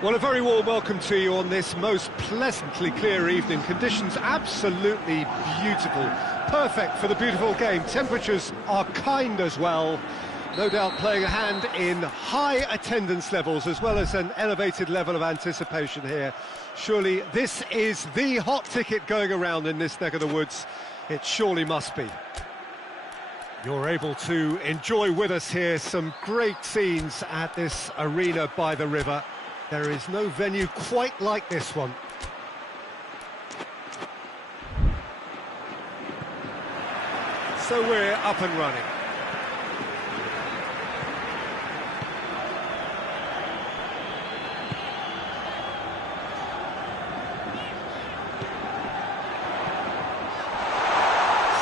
Well, a very warm welcome to you on this most pleasantly clear evening. Conditions absolutely beautiful. Perfect for the beautiful game. Temperatures are kind as well. No doubt playing a hand in high attendance levels as well as an elevated level of anticipation here. Surely this is the hot ticket going around in this neck of the woods. It surely must be. You're able to enjoy with us here some great scenes at this arena by the river. There is no venue quite like this one. So we're up and running.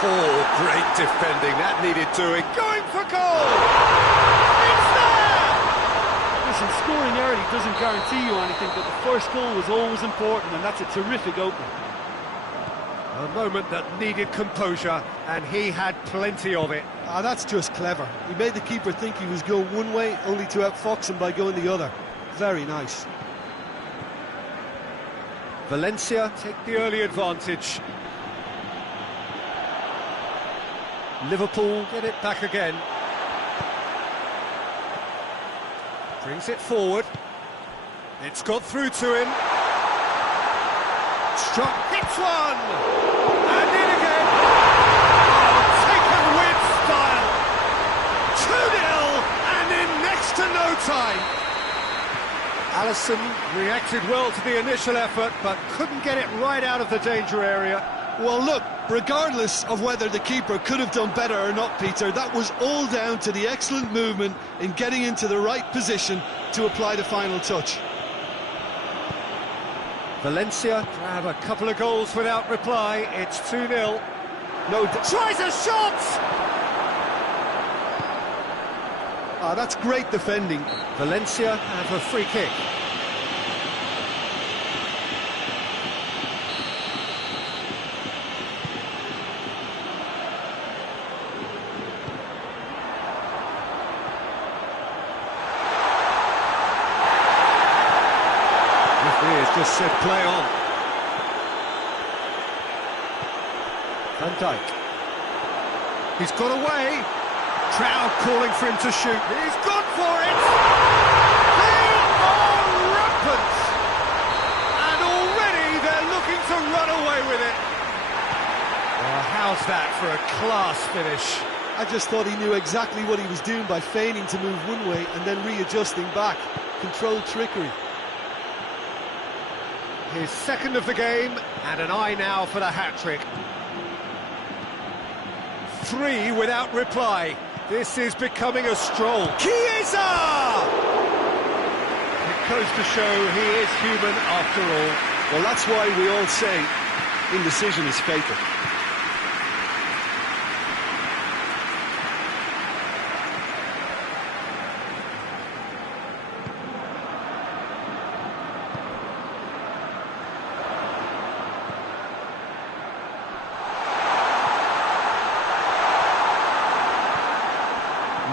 Oh, great defending, that needed doing. Going for goal! It's there! Listen, scoring early doesn't guarantee you anything, but the first goal was always important, and that's a terrific opening. A moment that needed composure, and he had plenty of it. That's just clever. He made the keeper think he was going one way, only to outfox him by going the other. Very nice. Valencia take the early advantage. Liverpool get it back again. Brings it forward. It's got through to him. Struck, hits one! And in again! Oh, taken with style! 2-0 and in next to no time! Alisson reacted well to the initial effort, but couldn't get it right out of the danger area. Well, look, regardless of whether the keeper could have done better or not, Peter, that was all down to the excellent movement in getting into the right position to apply the final touch. Valencia grab a couple of goals without reply. It's 2-0. Tries a shot! That's great defending. Valencia have a free kick. Just said play on. Van Dijk. He's got away. Crowd calling for him to shoot. He's gone for it. They are rampant. And already they're looking to run away with it. Well, how's that for a class finish? I just thought he knew exactly what he was doing by feigning to move one way and then readjusting back. Controlled trickery. His second of the game, and an eye now for the hat-trick. 3 without reply. This is becoming a stroll. Chiesa! It goes to show he is human after all. Well, that's why we all say indecision is fatal.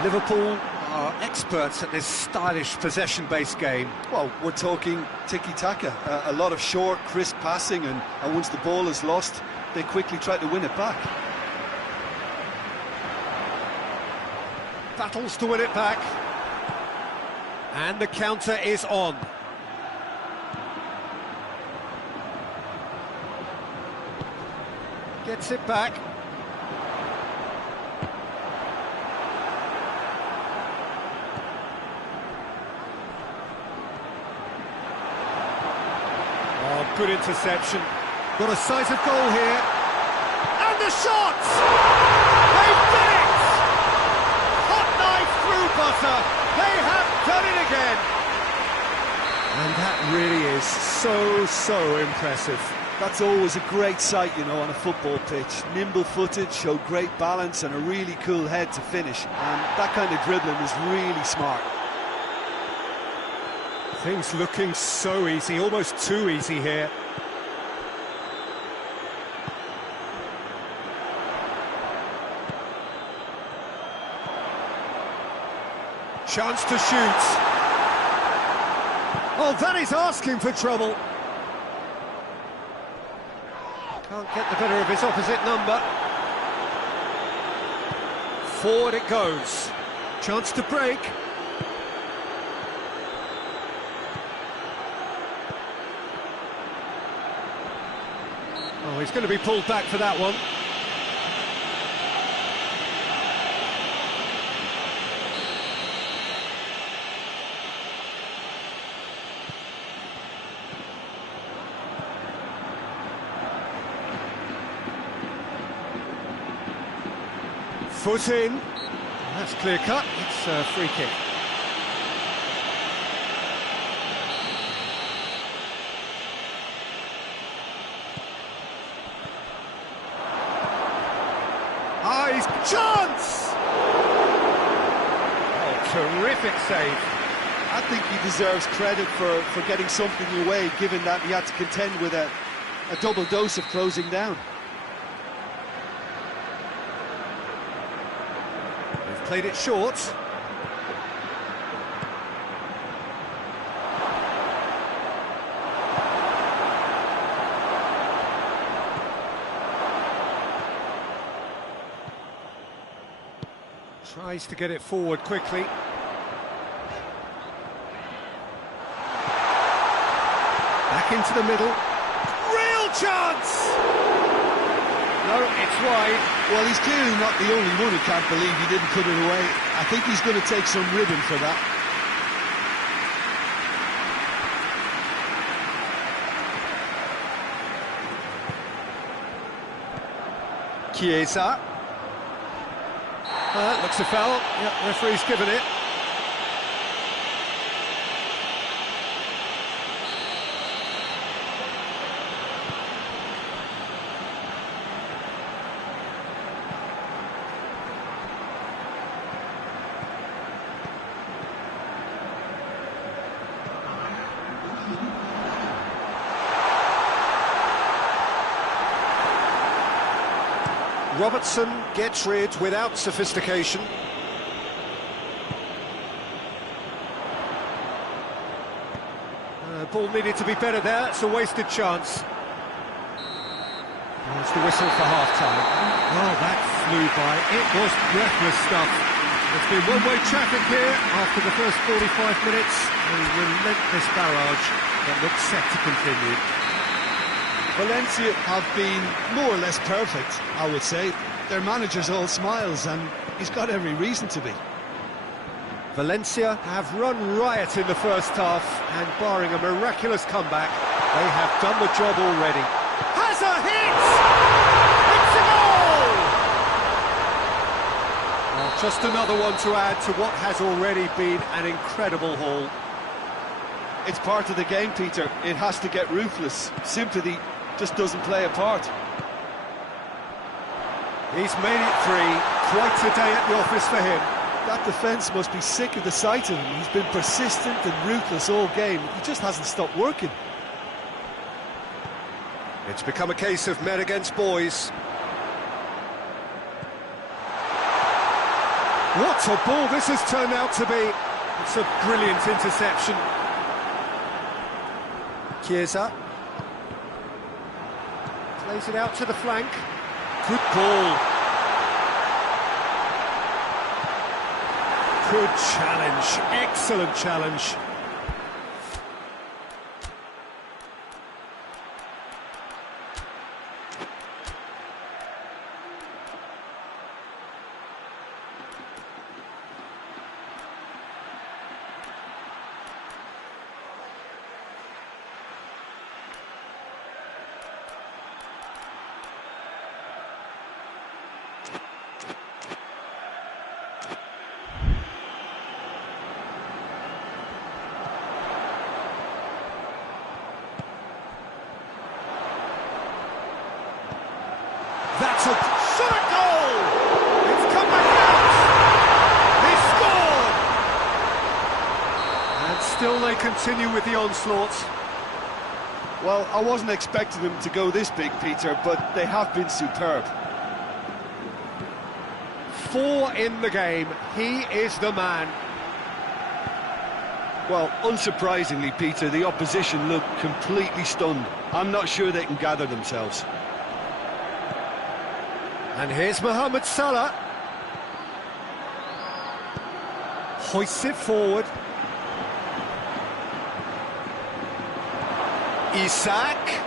Liverpool are experts at this stylish possession-based game. Well, we're talking tiki-taka, a lot of short, crisp passing, and once the ball is lost, they quickly try to win it back. Battles to win it back. And the counter is on. Gets it back. Good interception. Got a sight of goal here. And the shot! They've done it! Hot knife through butter. They have done it again. And that really is so impressive. That's always a great sight, you know, on a football pitch. Nimble-footed, showed great balance and a really cool head to finish. And that kind of dribbling is really smart. Things looking so easy, almost too easy here. Chance to shoot. Oh, that is asking for trouble. Can't get the better of his opposite number. Forward it goes. Chance to break. Oh, he's going to be pulled back for that one. Foot in. That's clear cut. It's a free kick. Ah, he's chance! Oh, terrific save. I think he deserves credit for getting something away, given that he had to contend with a double dose of closing down. They've played it short. Tries to get it forward quickly. Back into the middle. Real chance! No, it's wide. Well, he's clearly not the only one who can't believe he didn't put it away. I think he's going to take some ribbon for that. Chiesa. Looks a foul. Yep, referee's given it. Robertson gets rid without sophistication. Ball needed to be better there, it's a wasted chance. There's the whistle for half-time. Oh, that flew by, it was breathless stuff. It's been one-way traffic here after the first 45 minutes. A relentless barrage that looks set to continue. Valencia have been more or less perfect, I would say. Their manager's all smiles, and he's got every reason to be. Valencia have run riot in the first half, and barring a miraculous comeback, they have done the job already. Has a hit! It's a goal! Well, just another one to add to what has already been an incredible haul. It's part of the game, Peter. It has to get ruthless. Sympathy just doesn't play a part. He's made it three. Quite a day at the office for him. That defence must be sick of the sight of him. He's been persistent and ruthless all game. He just hasn't stopped working. It's become a case of men against boys. What a ball this has turned out to be. It's a brilliant interception. Chiesa. Plays it out to the flank. Good ball. Good challenge. Excellent challenge. That's a shot goal! It's come back out! He scored! And still they continue with the onslaught. Well, I wasn't expecting them to go this big, Peter, but they have been superb. 4 in the game. He is the man. Well, unsurprisingly, Peter, the opposition look completely stunned. I'm not sure they can gather themselves. And here's Mohamed Salah. Hoists it forward. Isak.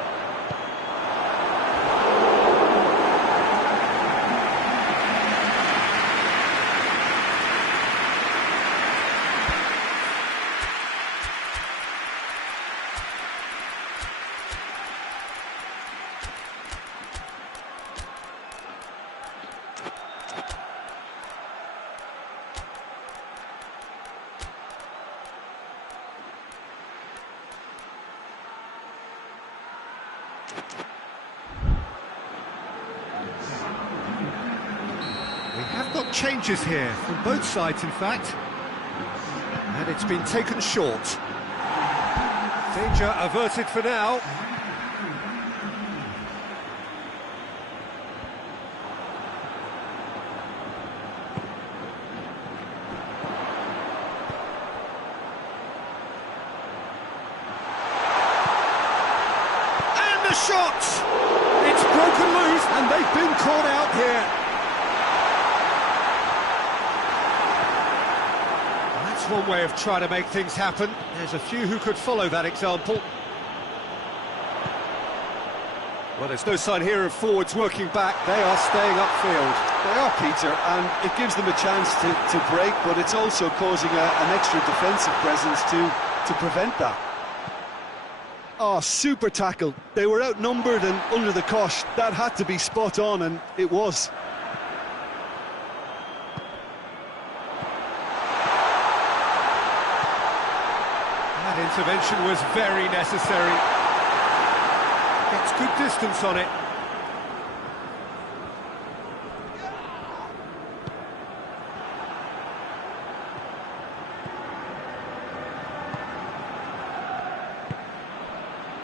We have got changes here, from both sides in fact. And it's been taken short. Danger averted for now. And the shot! It's broken loose, and they've been caught out here. That's one way of trying to make things happen. There's a few who could follow that example. Well, there's no sign here of forwards working back. They are staying upfield. They are, Peter, and it gives them a chance to break, but it's also causing an extra defensive presence to prevent that. Oh, super tackle. They were outnumbered and under the cosh. That had to be spot on, and it was. That intervention was very necessary. Gets good distance on it.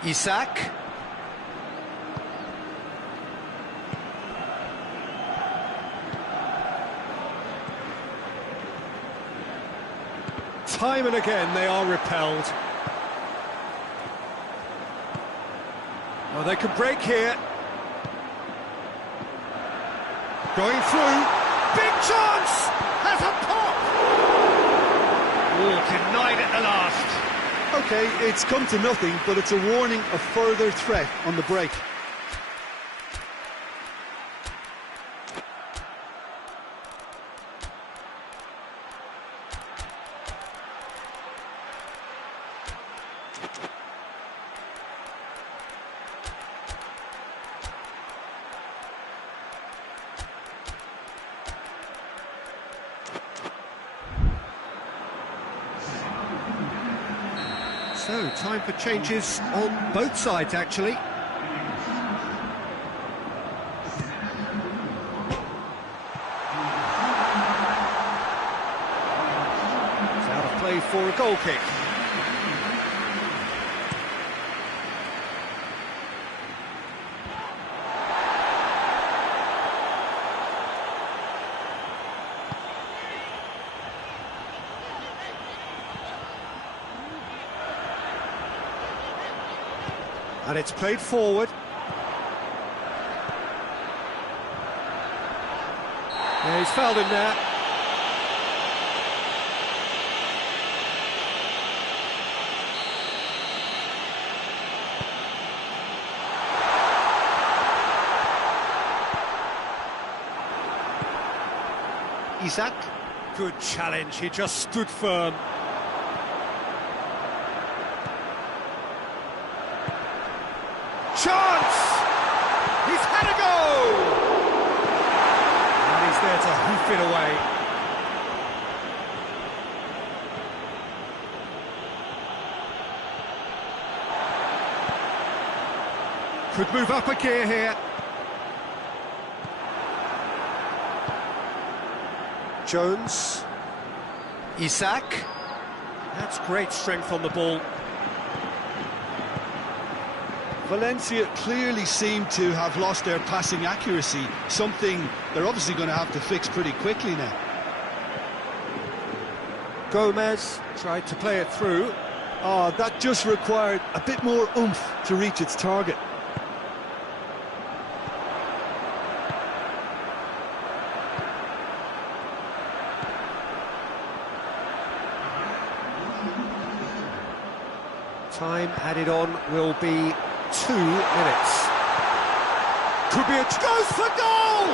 Isak. Time and again they are repelled. Well, they could break here. Going through. Big chance! Has a pop! Oh, denied at the last. OK, it's come to nothing, but it's a warning of further threat on the break. So, time for changes on both sides, actually. It's out of play for a goal kick. And it's played forward. Yeah, he's fouled him there. Isak. Good challenge, he just stood firm. Chance! He's had a go! And he's there to hoof it away. Could move up a gear here. Jones. Isak. That's great strength on the ball. Valencia clearly seem to have lost their passing accuracy, something they're obviously going to have to fix pretty quickly now. Gomez tried to play it through. Oh, that just required a bit more oomph to reach its target. Time added on will be 2 minutes. Could be a... goes for goal!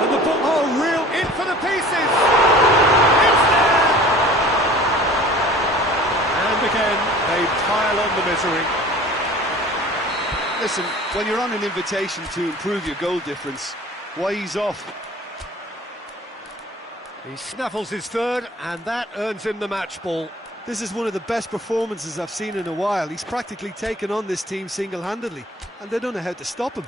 And the ball... oh, real... in for the pieces! It's there! And again, they pile on the misery. Listen, when you're on an invitation to improve your goal difference, why ease off? He snaffles his third, and that earns him the match ball. This is one of the best performances I've seen in a while. He's practically taken on this team single-handedly, and they don't know how to stop him.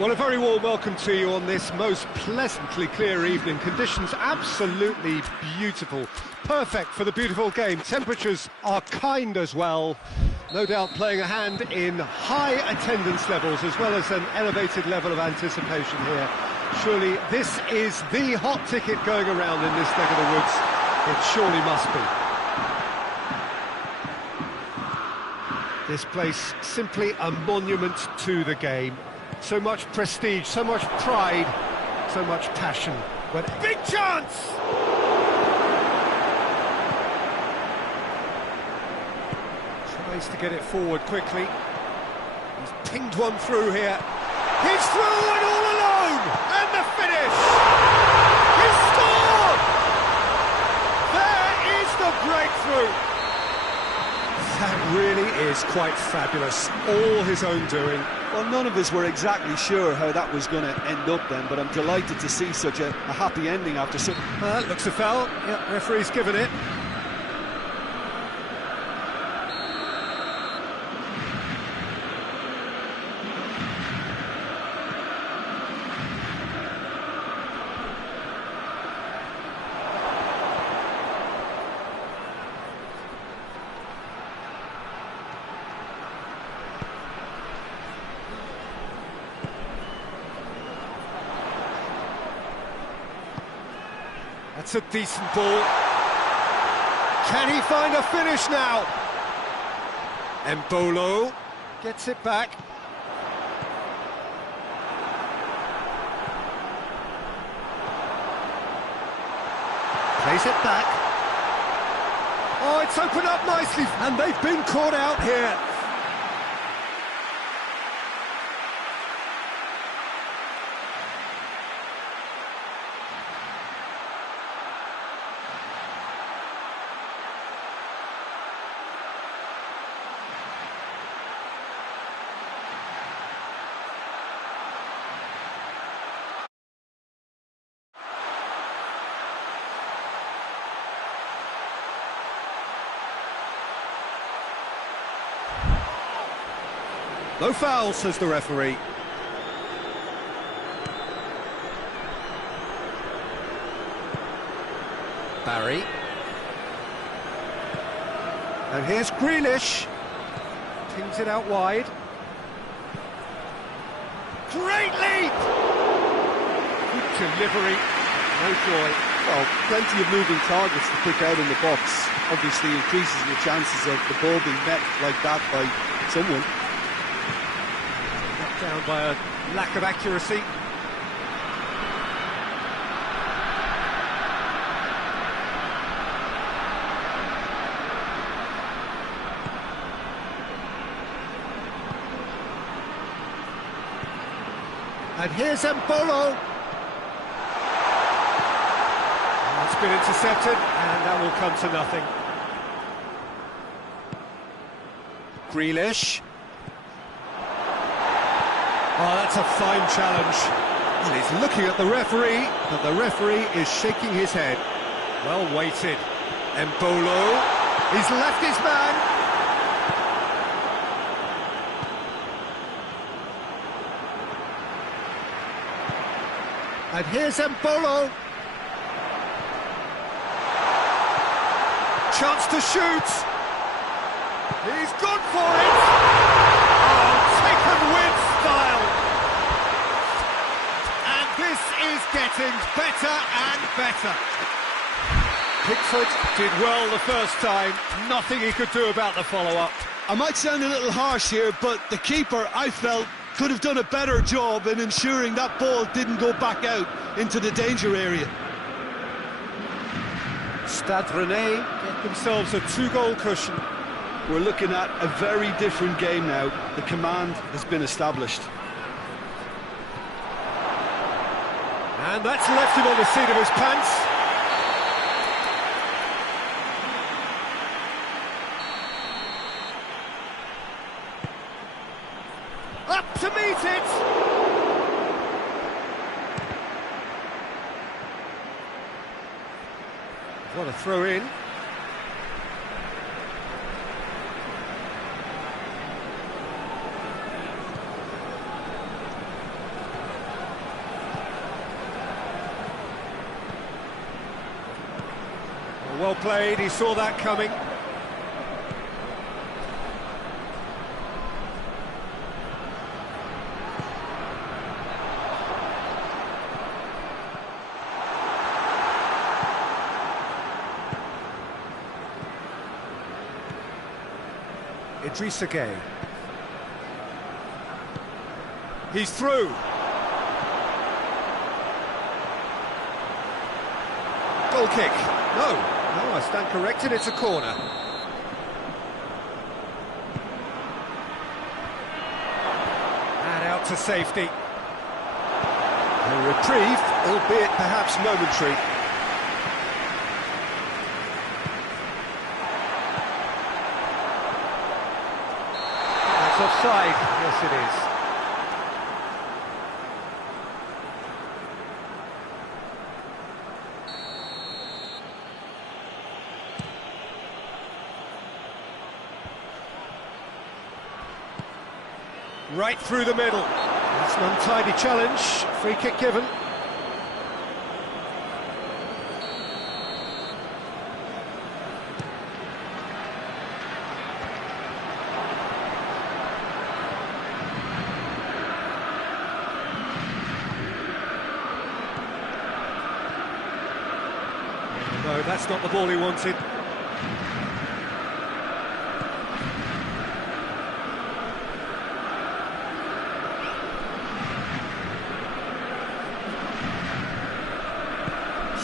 Well, a very warm welcome to you on this most pleasantly clear evening. Conditions absolutely beautiful. Perfect for the beautiful game. Temperatures are kind as well. No doubt playing a hand in high attendance levels as well as an elevated level of anticipation here. Surely this is the hot ticket going around in this neck of the woods. It surely must be. This place simply a monument to the game. So much prestige, so much pride, so much passion. But big chance! Tries to get it forward quickly. He's pinged one through here. He's through and all alone! And the finish! He's scored! There is the breakthrough! That really is quite fabulous. All his own doing. Well, none of us were exactly sure how that was going to end up then, but I'm delighted to see such a happy ending after such... Looks a foul. Yep, referee's given it. That's a decent ball. Can he find a finish now? Embolo gets it back. Plays it back. Oh, it's opened up nicely, and they've been caught out here. No foul, says the referee. Barry. And here's Grealish. Pings it out wide. Great lead! Good delivery. No joy. Well, plenty of moving targets to pick out in the box. Obviously increases the chances of the ball being met like that by someone. Down by a lack of accuracy. And here's Embolo. It's been intercepted, and that will come to nothing. Grealish. Oh, that's a fine challenge. Well, he's looking at the referee, but the referee is shaking his head. Well weighted. Embolo. He's left his man. And here's Embolo. Chance to shoot. He's gone for it. Oh, taken with style. And this is getting better and better. Pickford did well the first time. Nothing he could do about the follow-up. I might sound a little harsh here, but the keeper, I felt, could have done a better job in ensuring that ball didn't go back out into the danger area. Stade Rennais get themselves a 2-goal cushion. We're looking at a very different game now. The command has been established. And that's left him on the seat of his pants. Up to meet it! What a throw in. Well played, he saw that coming. Idrissa Gueye. He's through. Goal kick. No, I stand corrected, it's a corner. And out to safety. A reprieve, albeit perhaps momentary. That's offside, yes it is. Right through the middle. That's an untidy challenge. Free kick given. No, that's not the ball he wanted.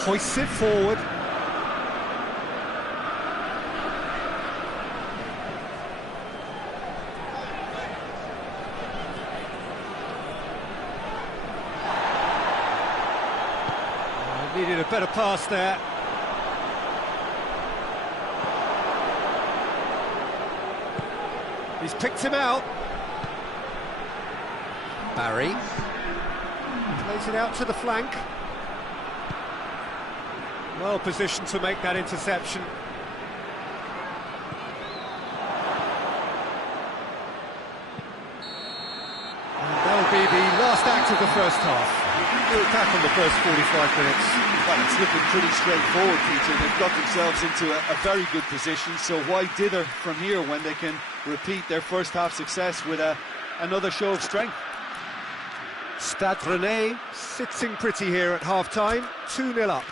Hoists it forward. Needed a better pass there. He's picked him out. Barry plays it out to the flank. Well positioned to make that interception. And that'll be the last act of the first half. Good attack on the first 45 minutes. Well, it's looking pretty straightforward, Peter. They've got themselves into a very good position, so why dither from here when they can repeat their first half success with another show of strength? Stade Rennais sitting pretty here at half-time, 2-0 up.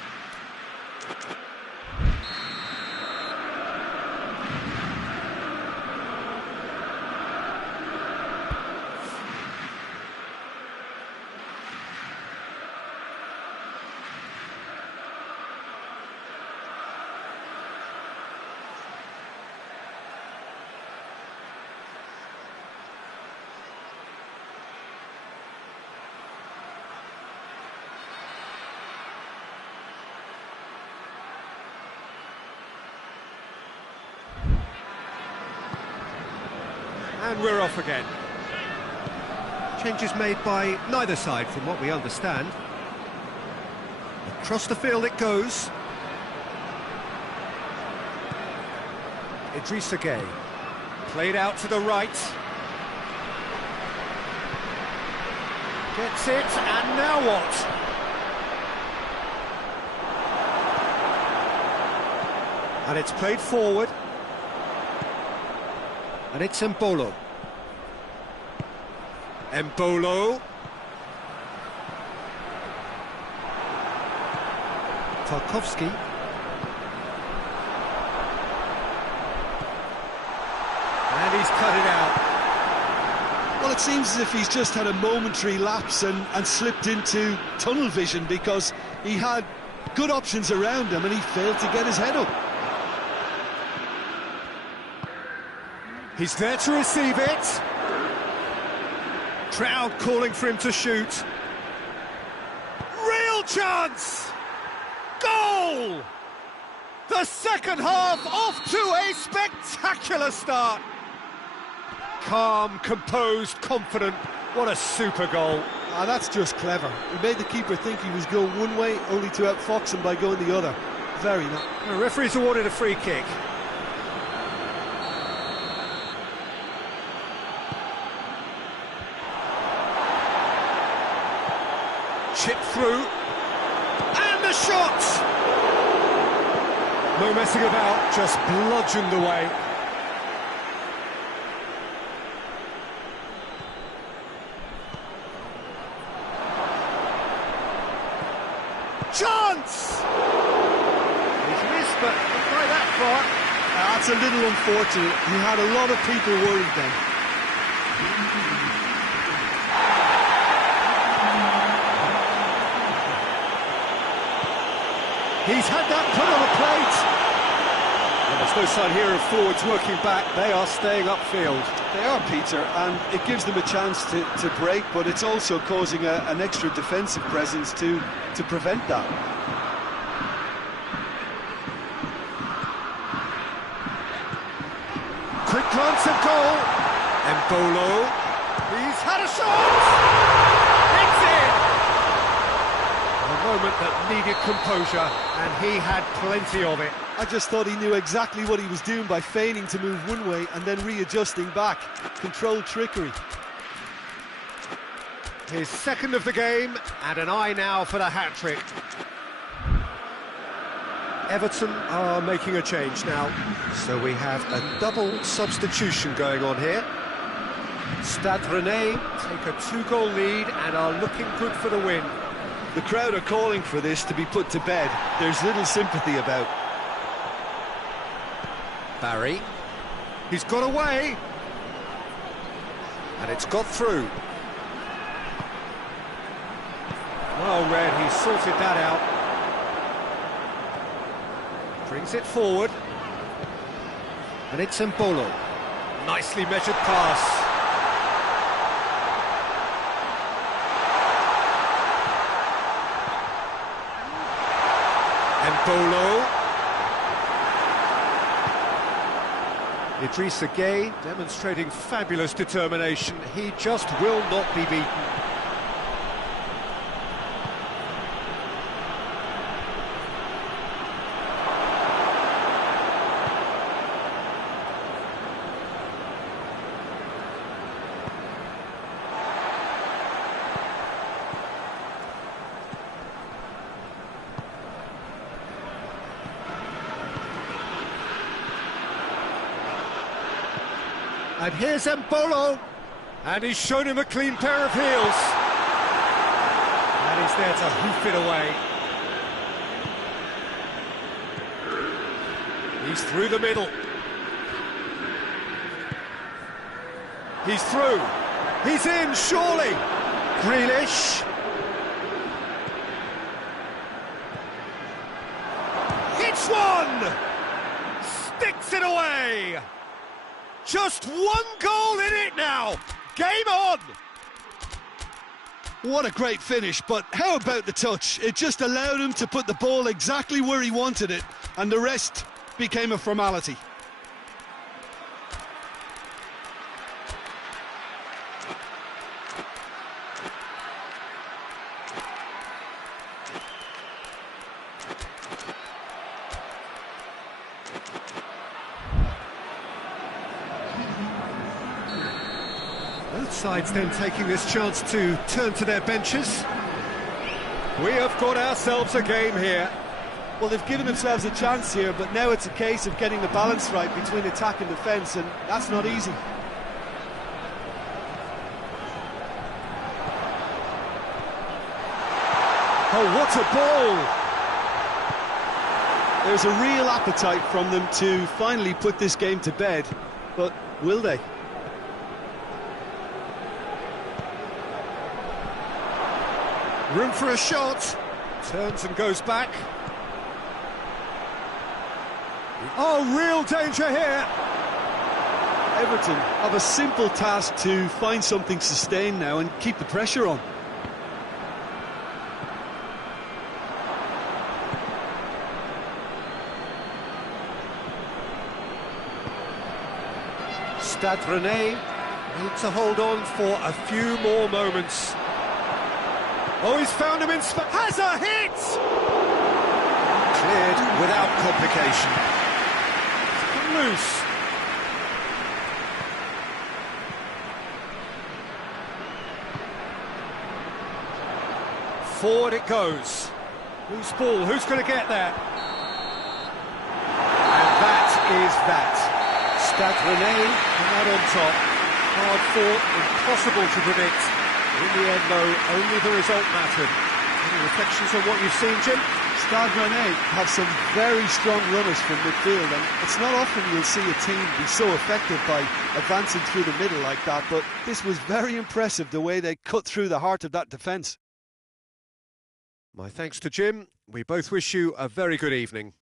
And we're off again. Changes made by neither side from what we understand. Across the field it goes. Idrissa Gueye. Played out to the right. Gets it, and now what? And it's played forward. And it's Embolo. Embolo. Tarkowski. And he's cut it out. Well, it seems as if he's just had a momentary lapse and slipped into tunnel vision, because he had good options around him and he failed to get his head up. He's there to receive it. Crowd calling for him to shoot. Real chance! Goal! The second half off to a spectacular start. Calm, composed, confident. What a super goal. Ah, that's just clever. He made the keeper think he was going one way, only to outfox him by going the other. Very nice. The referee's awarded a free kick. Chip through, and the shot! No messing about, just bludgeoned away. Chance! He's missed, but not by that far. That's a little unfortunate. He had a lot of people worried then. He's had that put on a plate. Well, there's no sign here of forwards working back. They are staying upfield. They are, Peter, and it gives them a chance to break, but it's also causing an extra defensive presence to prevent that. Quick glance at goal. Embolo. He's had a shot. It's in. A moment that needed composure, and he had plenty of it. I just thought he knew exactly what he was doing by feigning to move one way and then readjusting back. Controlled trickery. His second of the game, and an eye now for the hat-trick. Everton are making a change now, so we have a double substitution going on here. Stade Rennais take a 2-goal lead and are looking good for the win. The crowd are calling for this to be put to bed. There's little sympathy about. Barry, he's got away, and it's got through. Well read, he sorted that out. Brings it forward, and it's Embolo. Nicely measured pass. Embolo. Idrissa Gueye demonstrating fabulous determination. He just will not be beaten. And here's Embolo, and he's shown him a clean pair of heels. And he's there to hoof it away. He's through the middle. He's through. He's in, surely. Grealish. Hits one! Sticks it away! Just one goal in it now! Game on! What a great finish, but how about the touch? It just allowed him to put the ball exactly where he wanted it, and the rest became a formality. Both sides then taking this chance to turn to their benches. We have got ourselves a game here. Well, they've given themselves a chance here, but now it's a case of getting the balance right between attack and defence, and that's not easy. Oh, what a ball! There's a real appetite from them to finally put this game to bed, but will they? Room for a shot. Turns and goes back. Oh, real danger here. Everton have a simple task to find something sustained now and keep the pressure on. Stade Rennais need to hold on for a few more moments. Oh, he's found him in space. Has a hit! Cleared without complication. Loose. Forward it goes. Loose ball, who's going to get there? is that. Stade Rennais come out on top. Hard fought, impossible to predict. In the end, though, only the result mattered. Any reflections on what you've seen, Jim? Stade Rennais have some very strong runners from midfield, and it's not often you'll see a team be so effective by advancing through the middle like that, but this was very impressive the way they cut through the heart of that defence. My thanks to Jim. We both wish you a very good evening.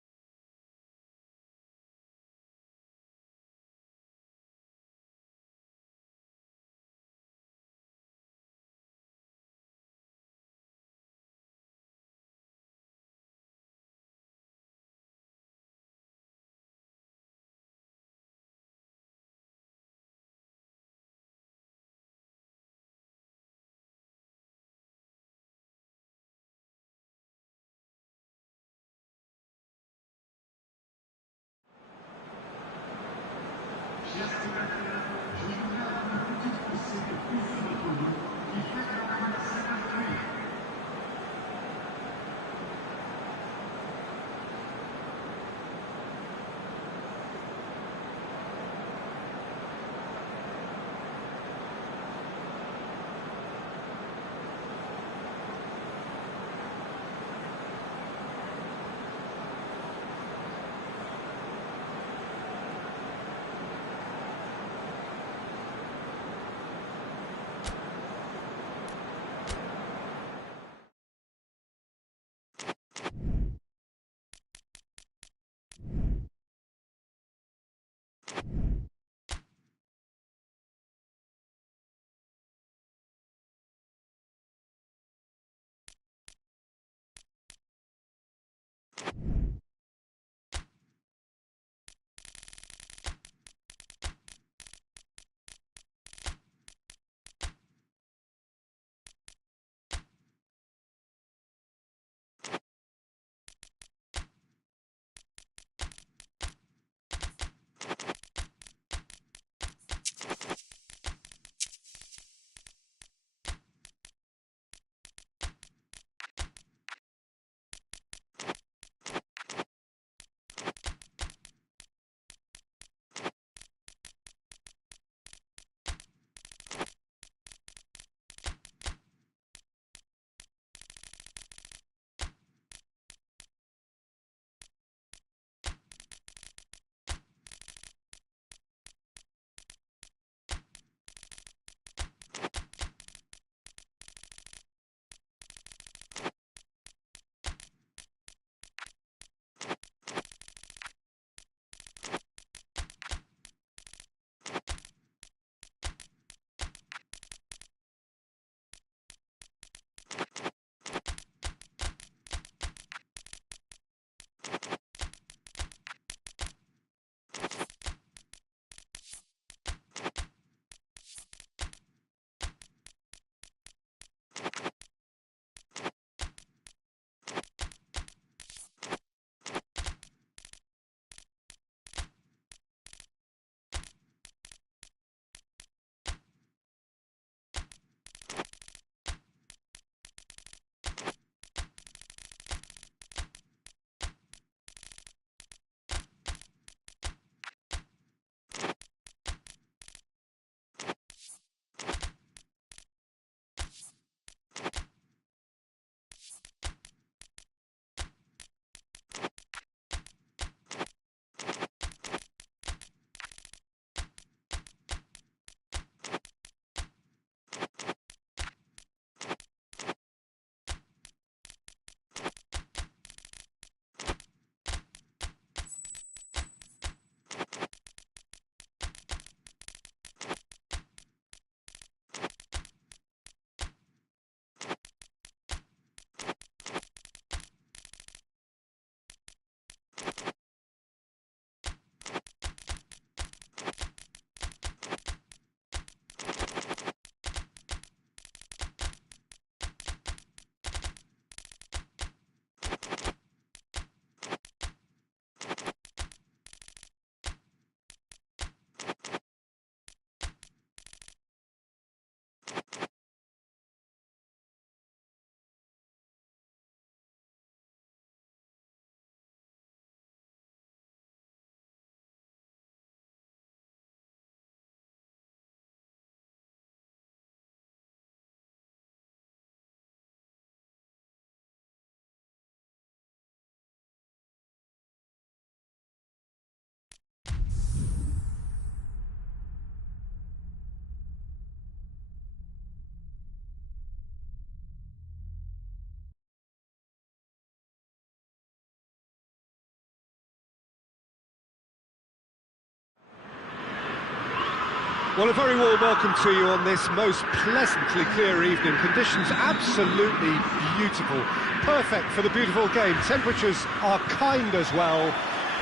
Well, a very warm welcome to you on this most pleasantly clear evening. Conditions absolutely beautiful. Perfect for the beautiful game. Temperatures are kind as well.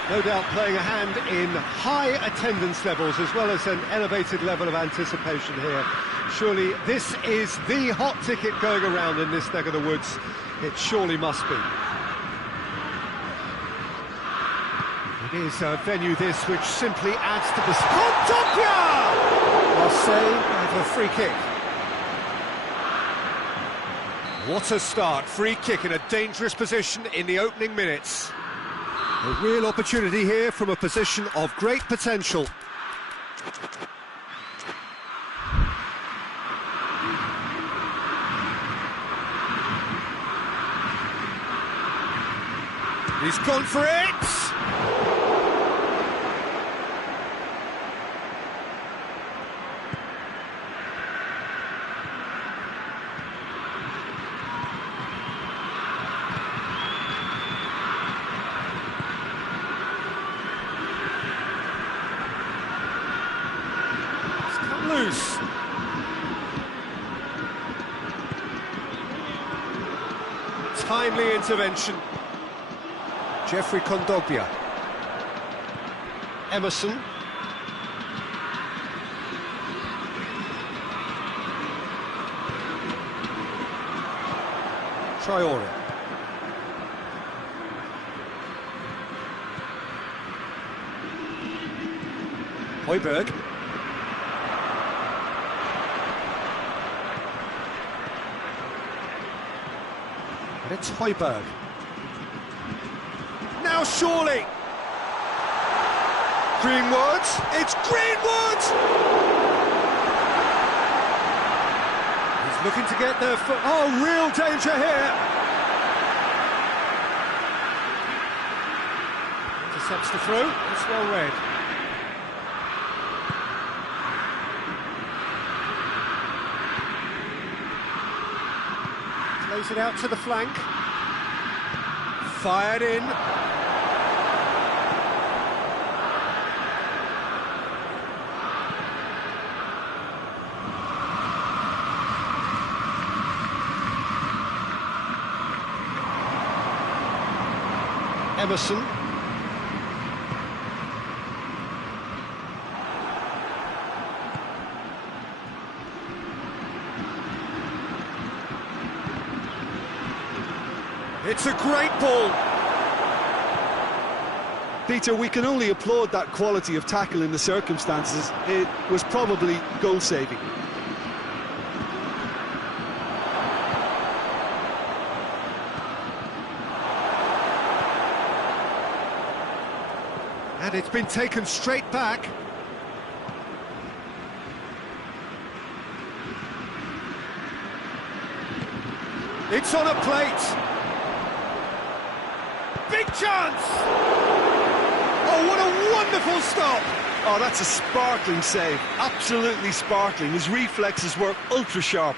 No doubt playing a hand in high attendance levels as well as an elevated level of anticipation here. Surely this is the hot ticket going around in this neck of the woods. It surely must be. It is a venue this which simply adds to the... Contopia! Marseille have a free kick. What a start. Free kick in a dangerous position in the opening minutes. A real opportunity here from a position of great potential. He's gone for it! It's come loose. Timely intervention. Jeffrey Kondogbia. Emerson. Traore. Højbjerg. And it's Højbjerg. Now surely! Greenwood! It's Greenwood! He's looking to get there for... Oh, real danger here! Intercepts the throw. It's well read. Plays it out to the flank. Fired in. Emerson. It's a great ball. Peter, we can only applaud that quality of tackle in the circumstances. It was probably goal-saving. And it's been taken straight back. It's on a plate. Big chance! Oh, what a wonderful stop! Oh, that's a sparkling save. Absolutely sparkling. His reflexes were ultra-sharp.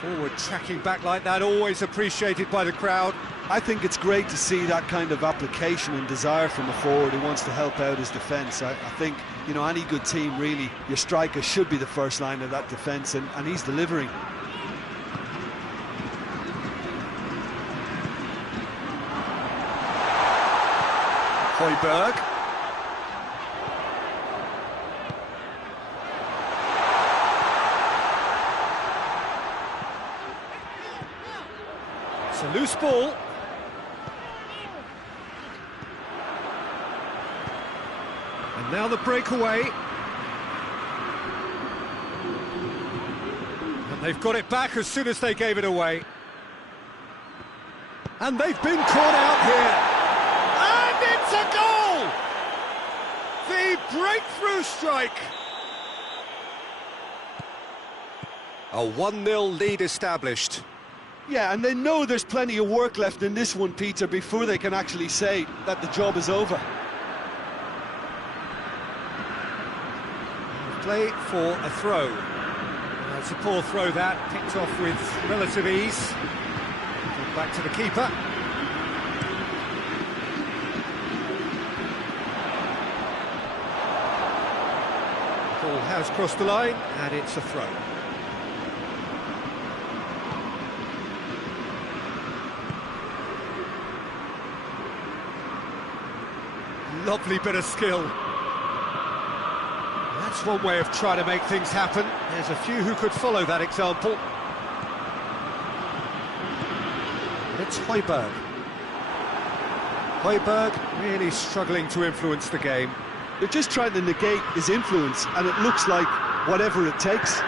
Forward tracking back like that, always appreciated by the crowd. I think it's great to see that kind of application and desire from a forward who wants to help out his defence. I think, you know, any good team, really, your striker should be the first line of that defence, and he's delivering. Højbjerg. It's a loose ball. And now the breakaway. And they've got it back as soon as they gave it away. And they've been caught out here. It's a goal! The breakthrough strike! A 1-0 lead established. Yeah, and they know there's plenty of work left in this one, Peter, before they can actually say that the job is over. Play for a throw. It's a poor throw that, picked off with relative ease. Back to the keeper. has crossed the line, and it's a throw. Lovely bit of skill. That's one way of trying to make things happen. There's a few who could follow that example. But it's Højbjerg. Højbjerg really struggling to influence the game. They're just trying to negate his influence, and it looks like whatever it takes.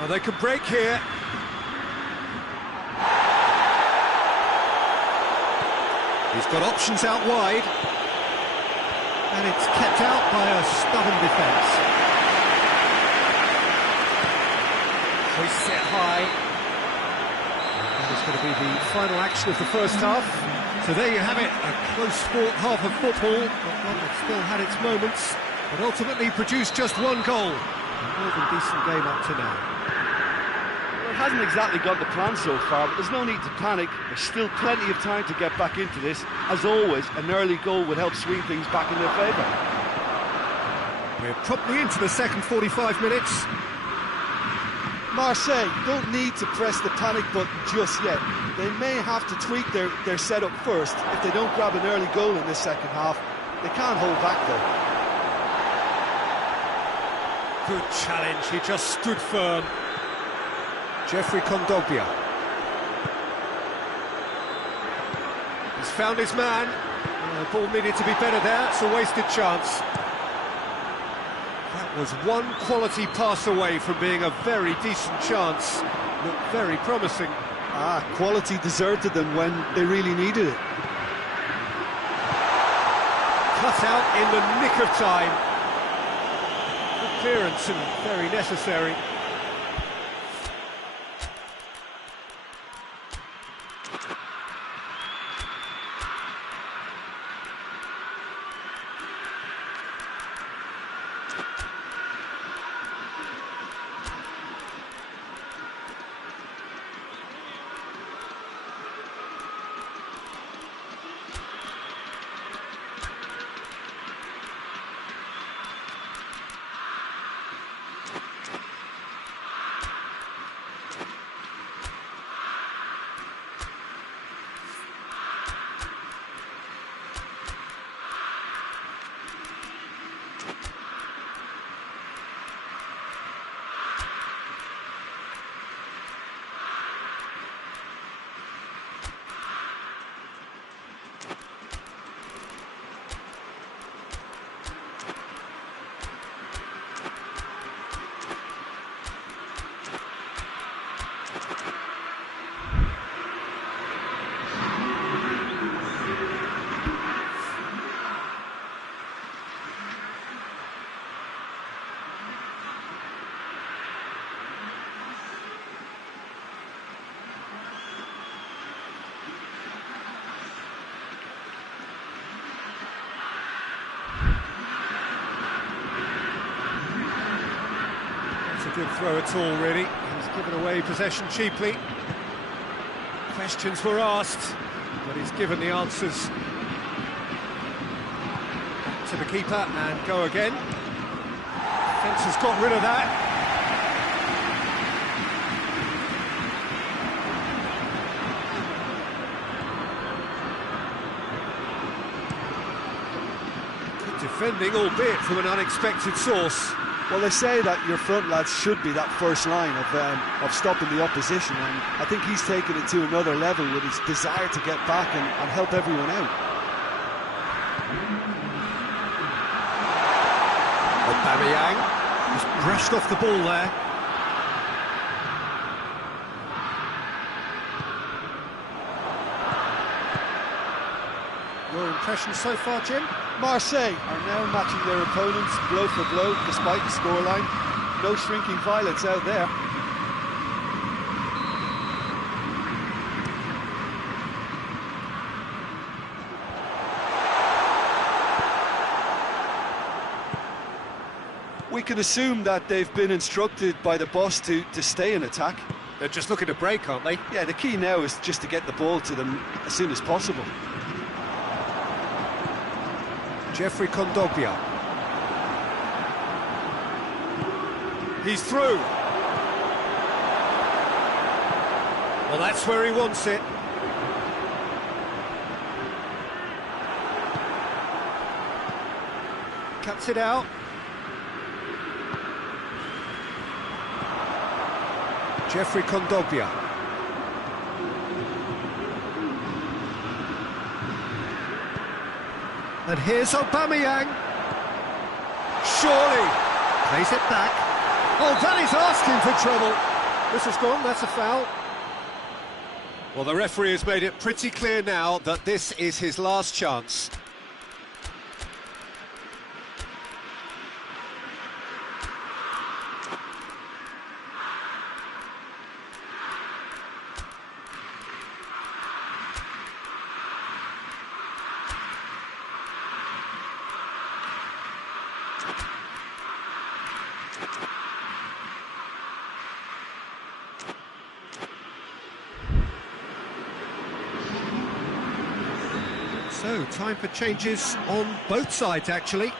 Oh, they could break here. He's got options out wide, and it's kept out by a stubborn defence. Hoists it high. That is going to be the final action of the first half. So there you have it, a close-fought half of football, but one that still had its moments, but ultimately produced just one goal. A more than decent game up to now. It hasn't exactly got the plan so far, but there's no need to panic. There's still plenty of time to get back into this. As always, an early goal would help swing things back in their favour. We're promptly into the second 45 minutes. Marseille don't need to press the panic button just yet. They may have to tweak their setup first. If they don't grab an early goal in this second half, they can't hold back though. Good challenge, he just stood firm. Jeffrey Kondogbia. He's found his man. The ball needed to be better there, it's a wasted chance. That was one quality pass away from being a very decent chance. Looked very promising. Quality deserted them when they really needed it. Cut out in the nick of time. Good clearance and very necessary. Good throw at all, really. He's given away possession cheaply. Questions were asked, but he's given the answers. Back to the keeper and go again. Defence has got rid of that. Good defending, albeit from an unexpected source. Well, they say that your front lads should be that first line of stopping the opposition, and I think he's taken it to another level with his desire to get back and help everyone out. Aubameyang just brushed off the ball there. Your impression so far, Jim? Marseille are now matching their opponents blow for blow despite the scoreline. No shrinking violets out there. We can assume that they've been instructed by the boss to stay in attack. They're just looking to break, aren't they? Yeah, the key now is just to get the ball to them as soon as possible. Jeffrey Kondogbia. He's through. Well, that's where he wants it. Cuts it out. Jeffrey Kondogbia. And here's Aubameyang. Surely. Plays it back. Oh, that is asking for trouble. This has gone, that's a foul. Well, the referee has made it pretty clear now that this is his last chance. So, time for changes on both sides, actually.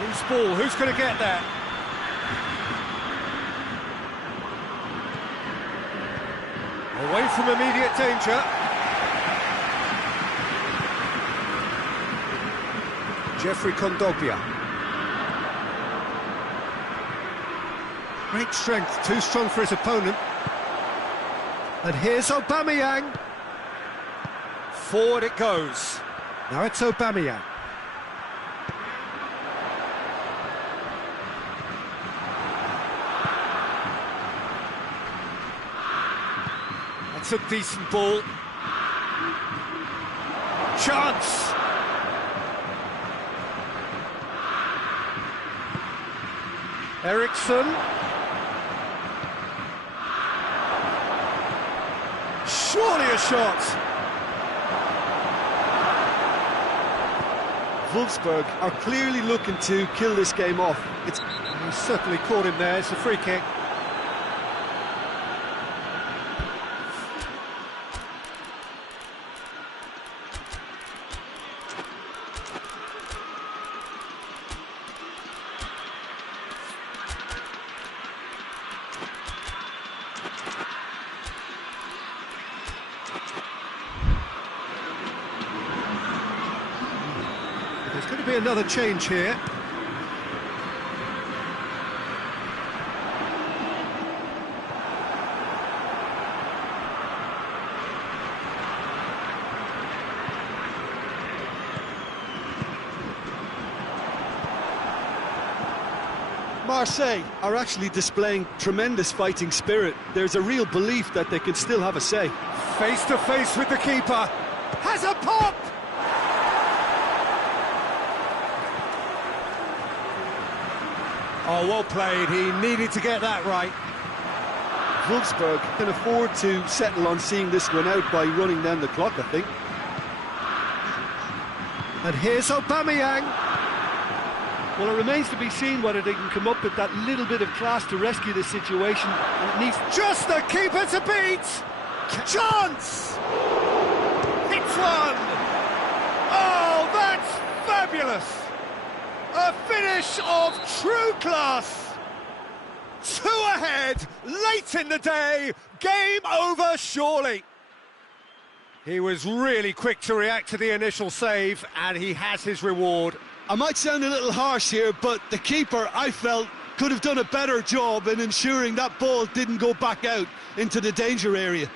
Loose ball, who's going to get that? Away from immediate danger. Jeffrey Kondogbia. Great strength, too strong for his opponent. And here's Aubameyang. Forward it goes. Now it's Aubameyang. That's a decent ball. Chance! Eriksson. Surely a shot. Wolfsburg are clearly looking to kill this game off. He's certainly caught him there. It's a free kick. There's going to be another change here. Marseille are actually displaying tremendous fighting spirit. There's a real belief that they can still have a say. Face to face with the keeper. Has a pop! Oh, well played. He needed to get that right. Wolfsburg can afford to settle on seeing this one out by running down the clock, I think. And here's Aubameyang. Well, it remains to be seen whether they can come up with that little bit of class to rescue this situation. And it needs just the keeper to beat. Chance! Hits one! Oh, that's fabulous! A finish of true class! 2 ahead, late in the day, game over surely. He was really quick to react to the initial save, and he has his reward. I might sound a little harsh here, but the keeper, I felt, could have done a better job in ensuring that ball didn't go back out into the danger area.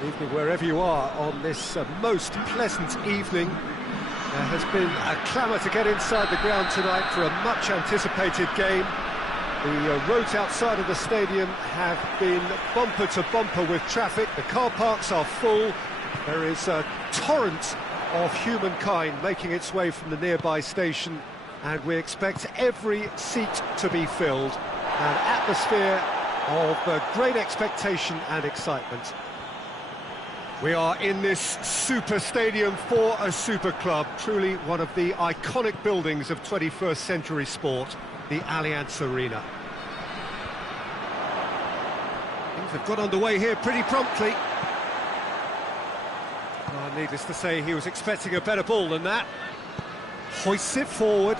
Good evening wherever you are on this most pleasant evening. There has been a clamour to get inside the ground tonight for a much anticipated game. The roads outside of the stadium have been bumper to bumper with traffic. The car parks are full. There is a torrent of humankind making its way from the nearby station, and we expect every seat to be filled. An atmosphere of great expectation and excitement. We are in this super stadium for a super club, truly one of the iconic buildings of 21st century sport, the Allianz Arena. Things have got underway here pretty promptly. Needless to say, he was expecting a better ball than that. Hoists it forward.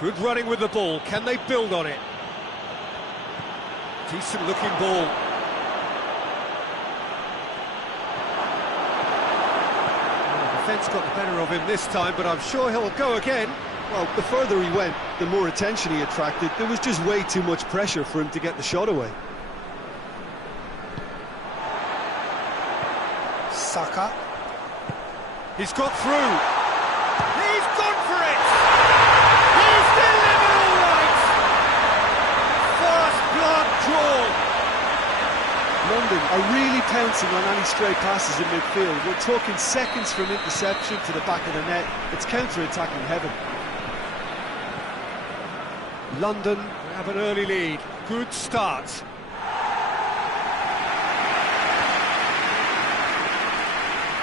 Good running with the ball. Can they build on it? Decent looking ball. Defence got the better of him this time, but I'm sure he'll go again. Well, the further he went, the more attention he attracted. There was just way too much pressure for him to get the shot away. Saka. He's got through. He's gone for it! He's delivered all right! First blood drawn. London are really pouncing on any stray passes in midfield. We're talking seconds from interception to the back of the net. It's counter-attacking heaven. London have an early lead. Good start.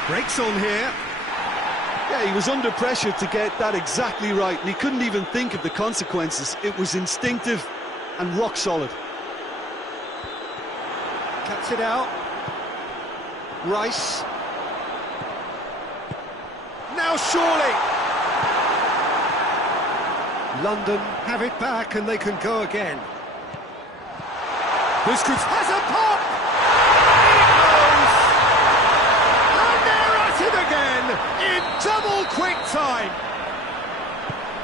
Breaks on here. Yeah, he was under pressure to get that exactly right, and he couldn't even think of the consequences. It was instinctive and rock solid. Cuts it out. Rice. Now surely! London have it back and they can go again. This could... has a pop! It goes! And they're at it again in double quick time.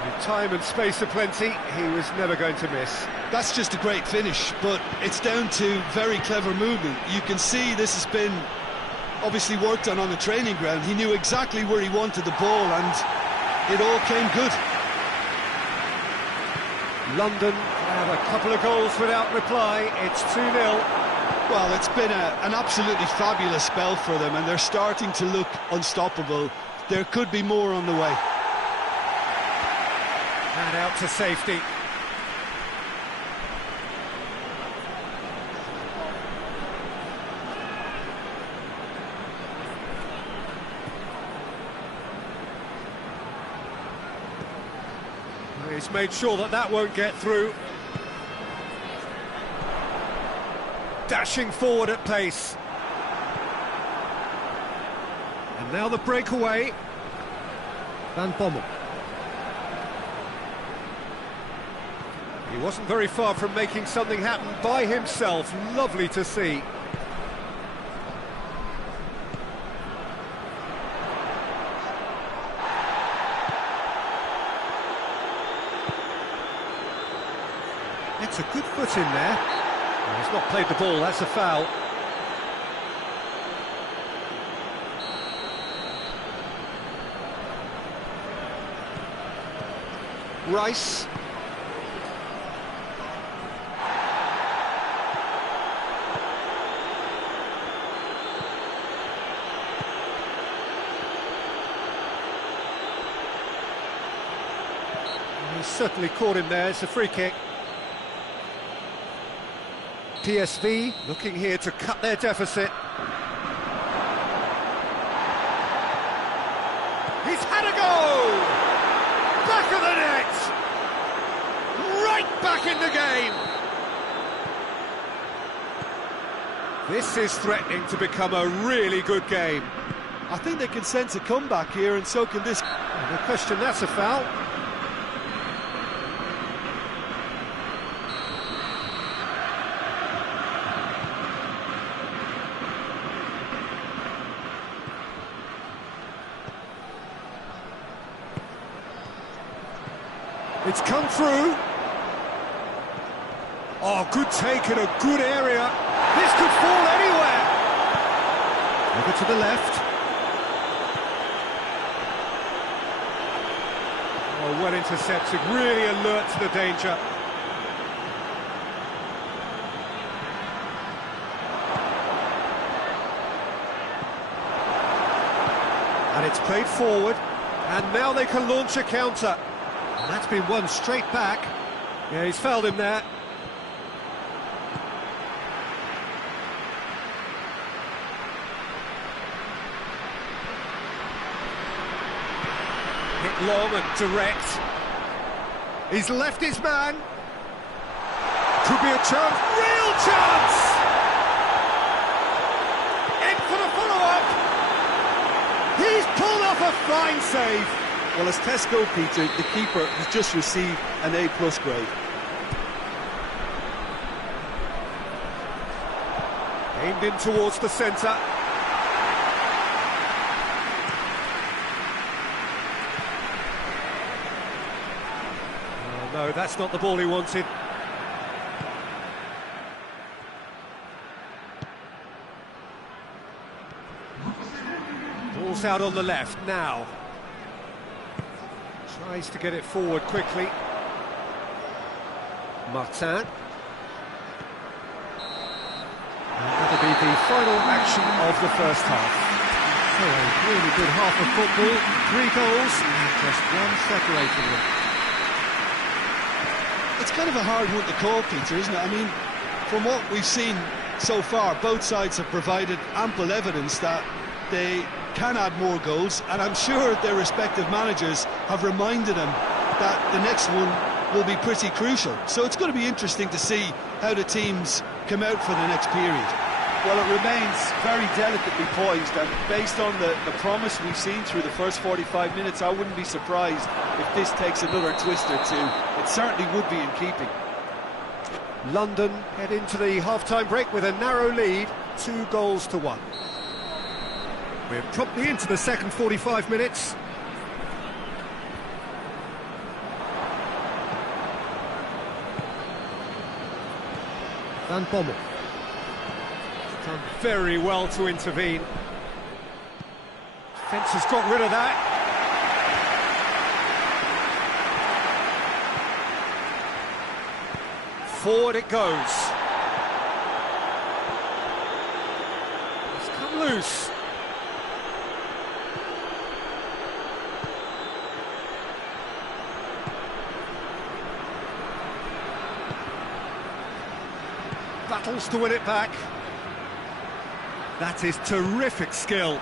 With time and space aplenty, he was never going to miss. That's just a great finish, but it's down to very clever movement. You can see this has been obviously worked on the training ground. He knew exactly where he wanted the ball, and it all came good. London have a couple of goals without reply. It's 2-0. Well, it's been an absolutely fabulous spell for them, and they're starting to look unstoppable. There could be more on the way. And out to safety. He's made sure that that won't get through. Dashing forward at pace. And now the breakaway. Van Bommel. He wasn't very far from making something happen by himself. Lovely to see. It's a good foot in there. Well, he's not played the ball, that's a foul. Rice. He's certainly caught him there, it's a free kick. PSV looking here to cut their deficit. He's had a go! Back of the net! Right back in the game! This is threatening to become a really good game. I think they can sense a comeback here, and so can this. No question, that's a foul. It's come through. Oh, good take in a good area. This could fall anyway. Over to the left. Oh, well intercepted, really alert to the danger. And it's played forward, and now they can launch a counter. And that's been won straight back. Yeah, he's fouled him there. Hit long and direct. He's left his man. Could be a chance. Real chance! In for the follow-up. He's pulled off a fine save. Well, as tests go, Peter, the keeper has just received an A+ grade. Aimed in towards the centre. Oh, no, that's not the ball he wanted. Ball's out on the left now. Tries to get it forward quickly. Martin. And that'll be the final action of the first half. So a really good half of football. 3 goals and just one separating them. It's kind of a hard one to call, Peter, isn't it? I mean, from what we've seen so far, both sides have provided ample evidence that they can add more goals, and I'm sure their respective managers have reminded them that the next one will be pretty crucial. So it's going to be interesting to see how the teams come out for the next period. Well, it remains very delicately poised, and based on the promise we've seen through the first 45 minutes, I wouldn't be surprised if this takes another twist or two. It certainly would be in keeping. London head into the half-time break with a narrow lead, 2-1. We're promptly into the second 45 minutes. Van Bommel. Done very well to intervene. Defence has got rid of that. Forward it goes. It's come loose. Battles to win it back. That is terrific skill.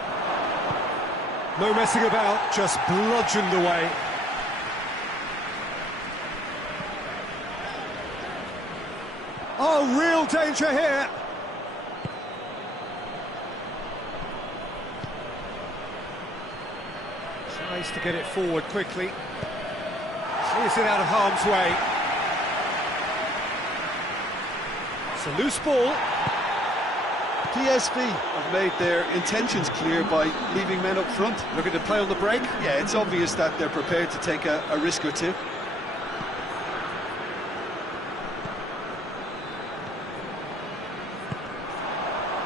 No messing about, just bludgeoned away. Oh, real danger here. Tries to get it forward quickly. Clears it out of harm's way. It's a loose ball. PSV have made their intentions clear by leaving men up front. Looking to play on the break. Yeah, it's obvious that they're prepared to take a risk or two.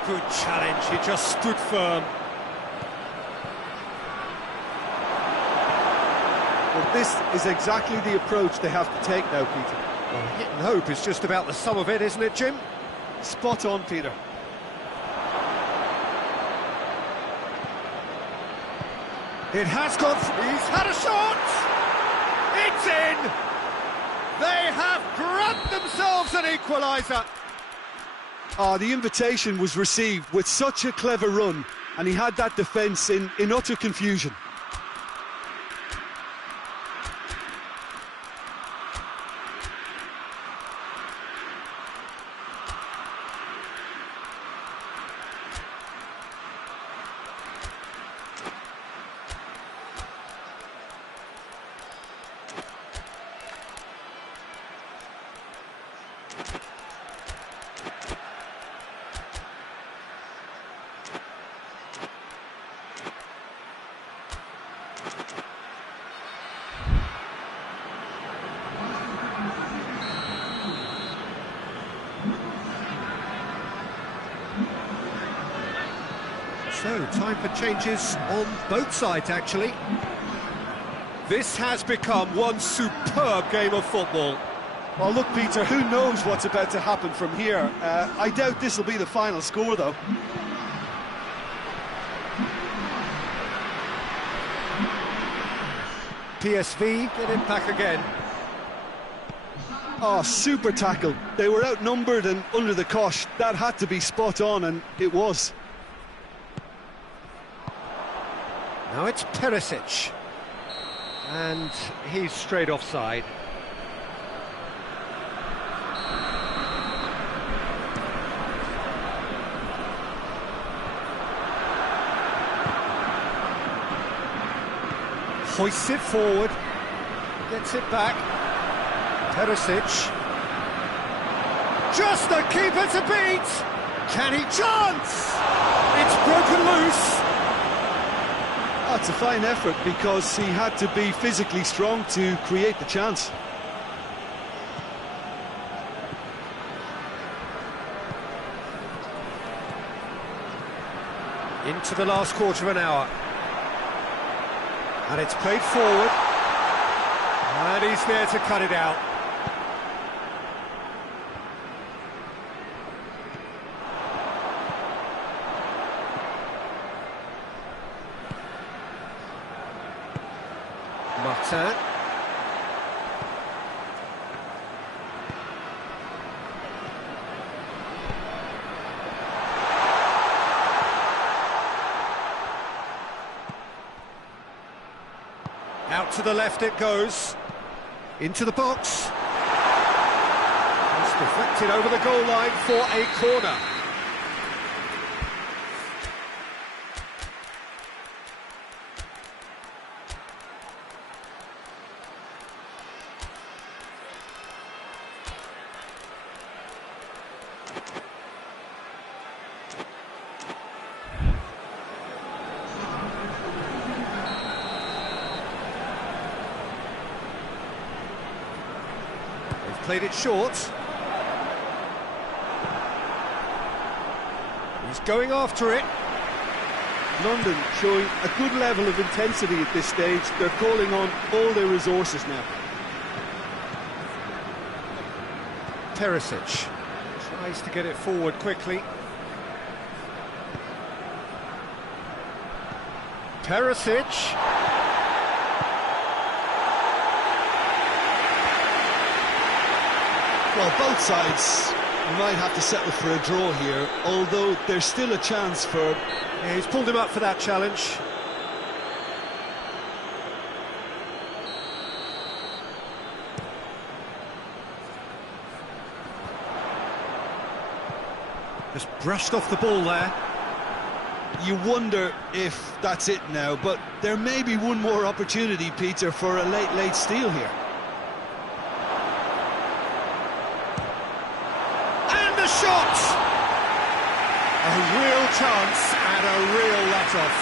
Good challenge, he just stood firm. Well, this is exactly the approach they have to take now, Peter. Well, hit and hope is just about the sum of it, isn't it, Jim? Spot on, Peter. It has gone. He's had a shot. It's in. They have grabbed themselves an equaliser. The invitation was received with such a clever run, and he had that defence in utter confusion. So, time for changes on both sides, actually. This has become one superb game of football. Well, look, Peter, who knows what's about to happen from here? I doubt this will be the final score, though. PSV get it back again. Oh, super tackle. They were outnumbered and under the cosh. That had to be spot on, and it was. Now it's Perisic. And he's straight offside. Hoists it forward. Gets it back. Perisic. Just the keeper to beat! Can he chance? It's broken loose. That's a fine effort because he had to be physically strong to create the chance. Into the last quarter of an hour. And it's played forward. And he's there to cut it out. Martin. Out to the left it goes. Into the box. It's deflected over the goal line for a corner. Played it short. He's going after it. London showing a good level of intensity at this stage. They're calling on all their resources now. Perisic tries to get it forward quickly. Perisic. Well, both sides might have to settle for a draw here, although there's still a chance for... Yeah, he's pulled him up for that challenge. Just brushed off the ball there. You wonder if that's it now, but there may be one more opportunity, Peter, for a late steal here. Shot! A real chance and a real let-off.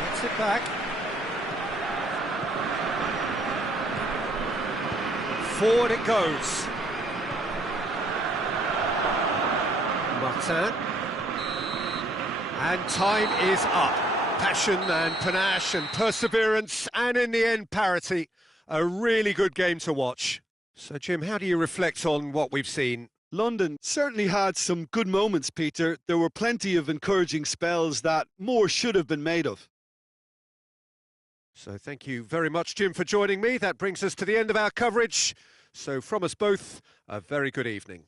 Gets it back. Forward it goes. Martin. And time is up. Passion and panache and perseverance, and in the end, parity. A really good game to watch. So, Jim, how do you reflect on what we've seen? London certainly had some good moments, Peter. There were plenty of encouraging spells that more should have been made of. So thank you very much, Jim, for joining me. That brings us to the end of our coverage. So from us both, a very good evening.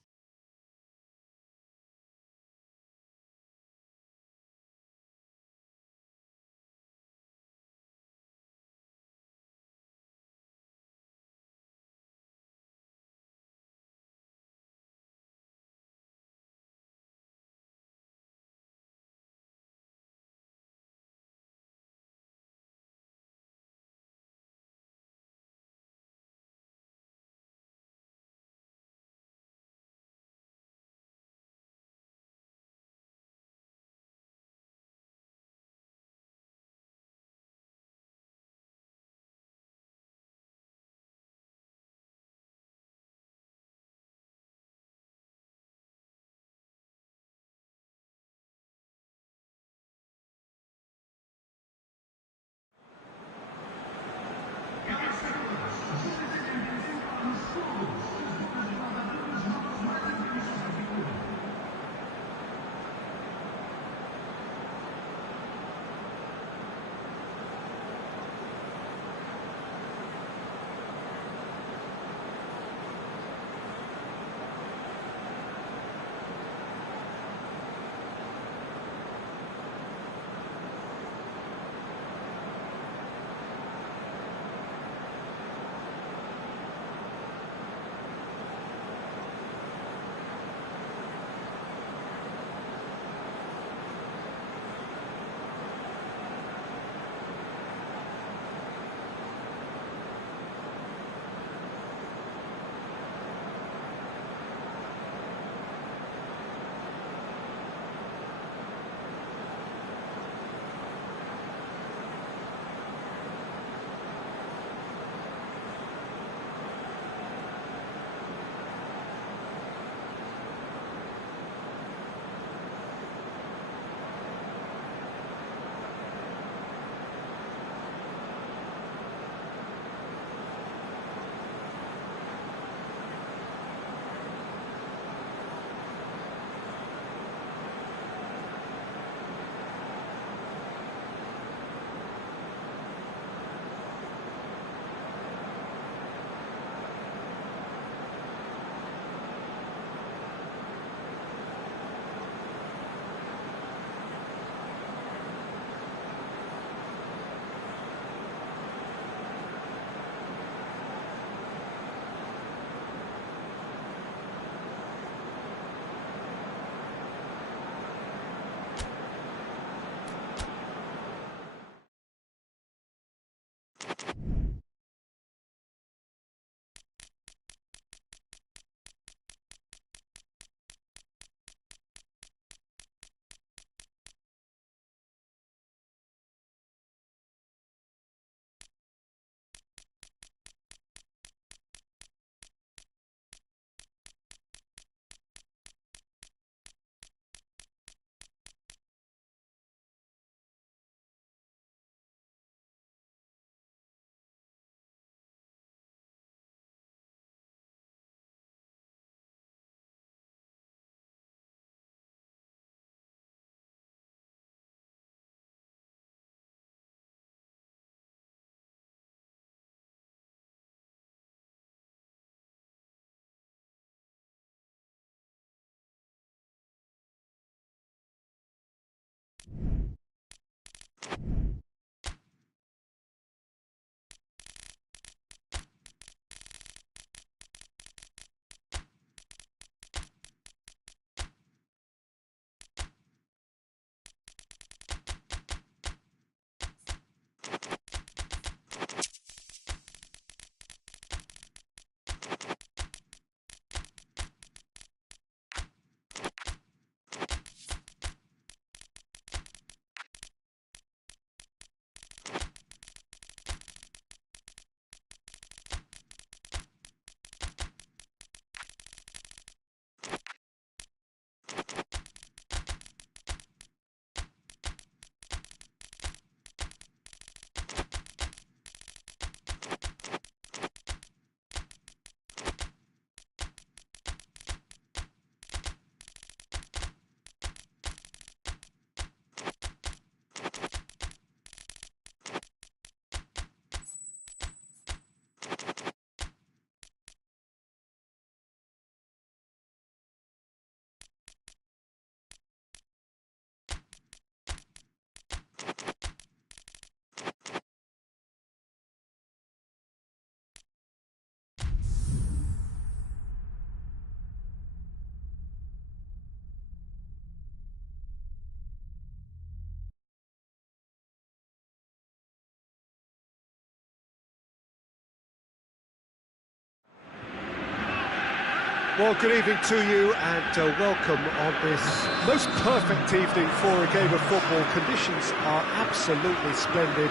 Well, good evening to you and welcome on this most perfect evening for a game of football. Conditions are absolutely splendid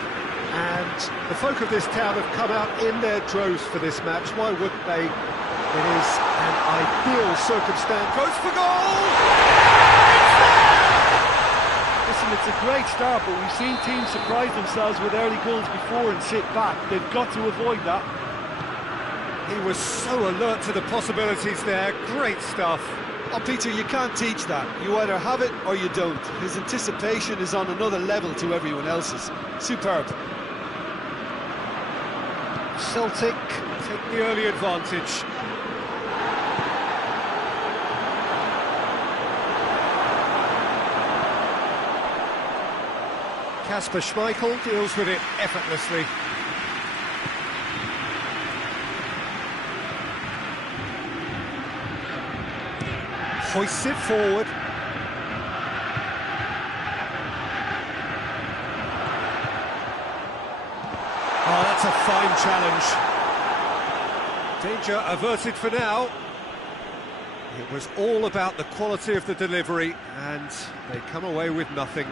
and the folk of this town have come out in their droves for this match. Why wouldn't they? It is an ideal circumstance. Goes for goal! Listen, it's a great start, but we've seen teams surprise themselves with early goals before and sit back. They've got to avoid that. He was so alert to the possibilities there. Great stuff. Oh, Peter, you can't teach that. You either have it or you don't. His anticipation is on another level to everyone else's. Superb. Celtic take the early advantage. Kasper Schmeichel deals with it effortlessly. Hoists it forward. Oh, that's a fine challenge. Danger averted for now. It was all about the quality of the delivery, and they come away with nothing.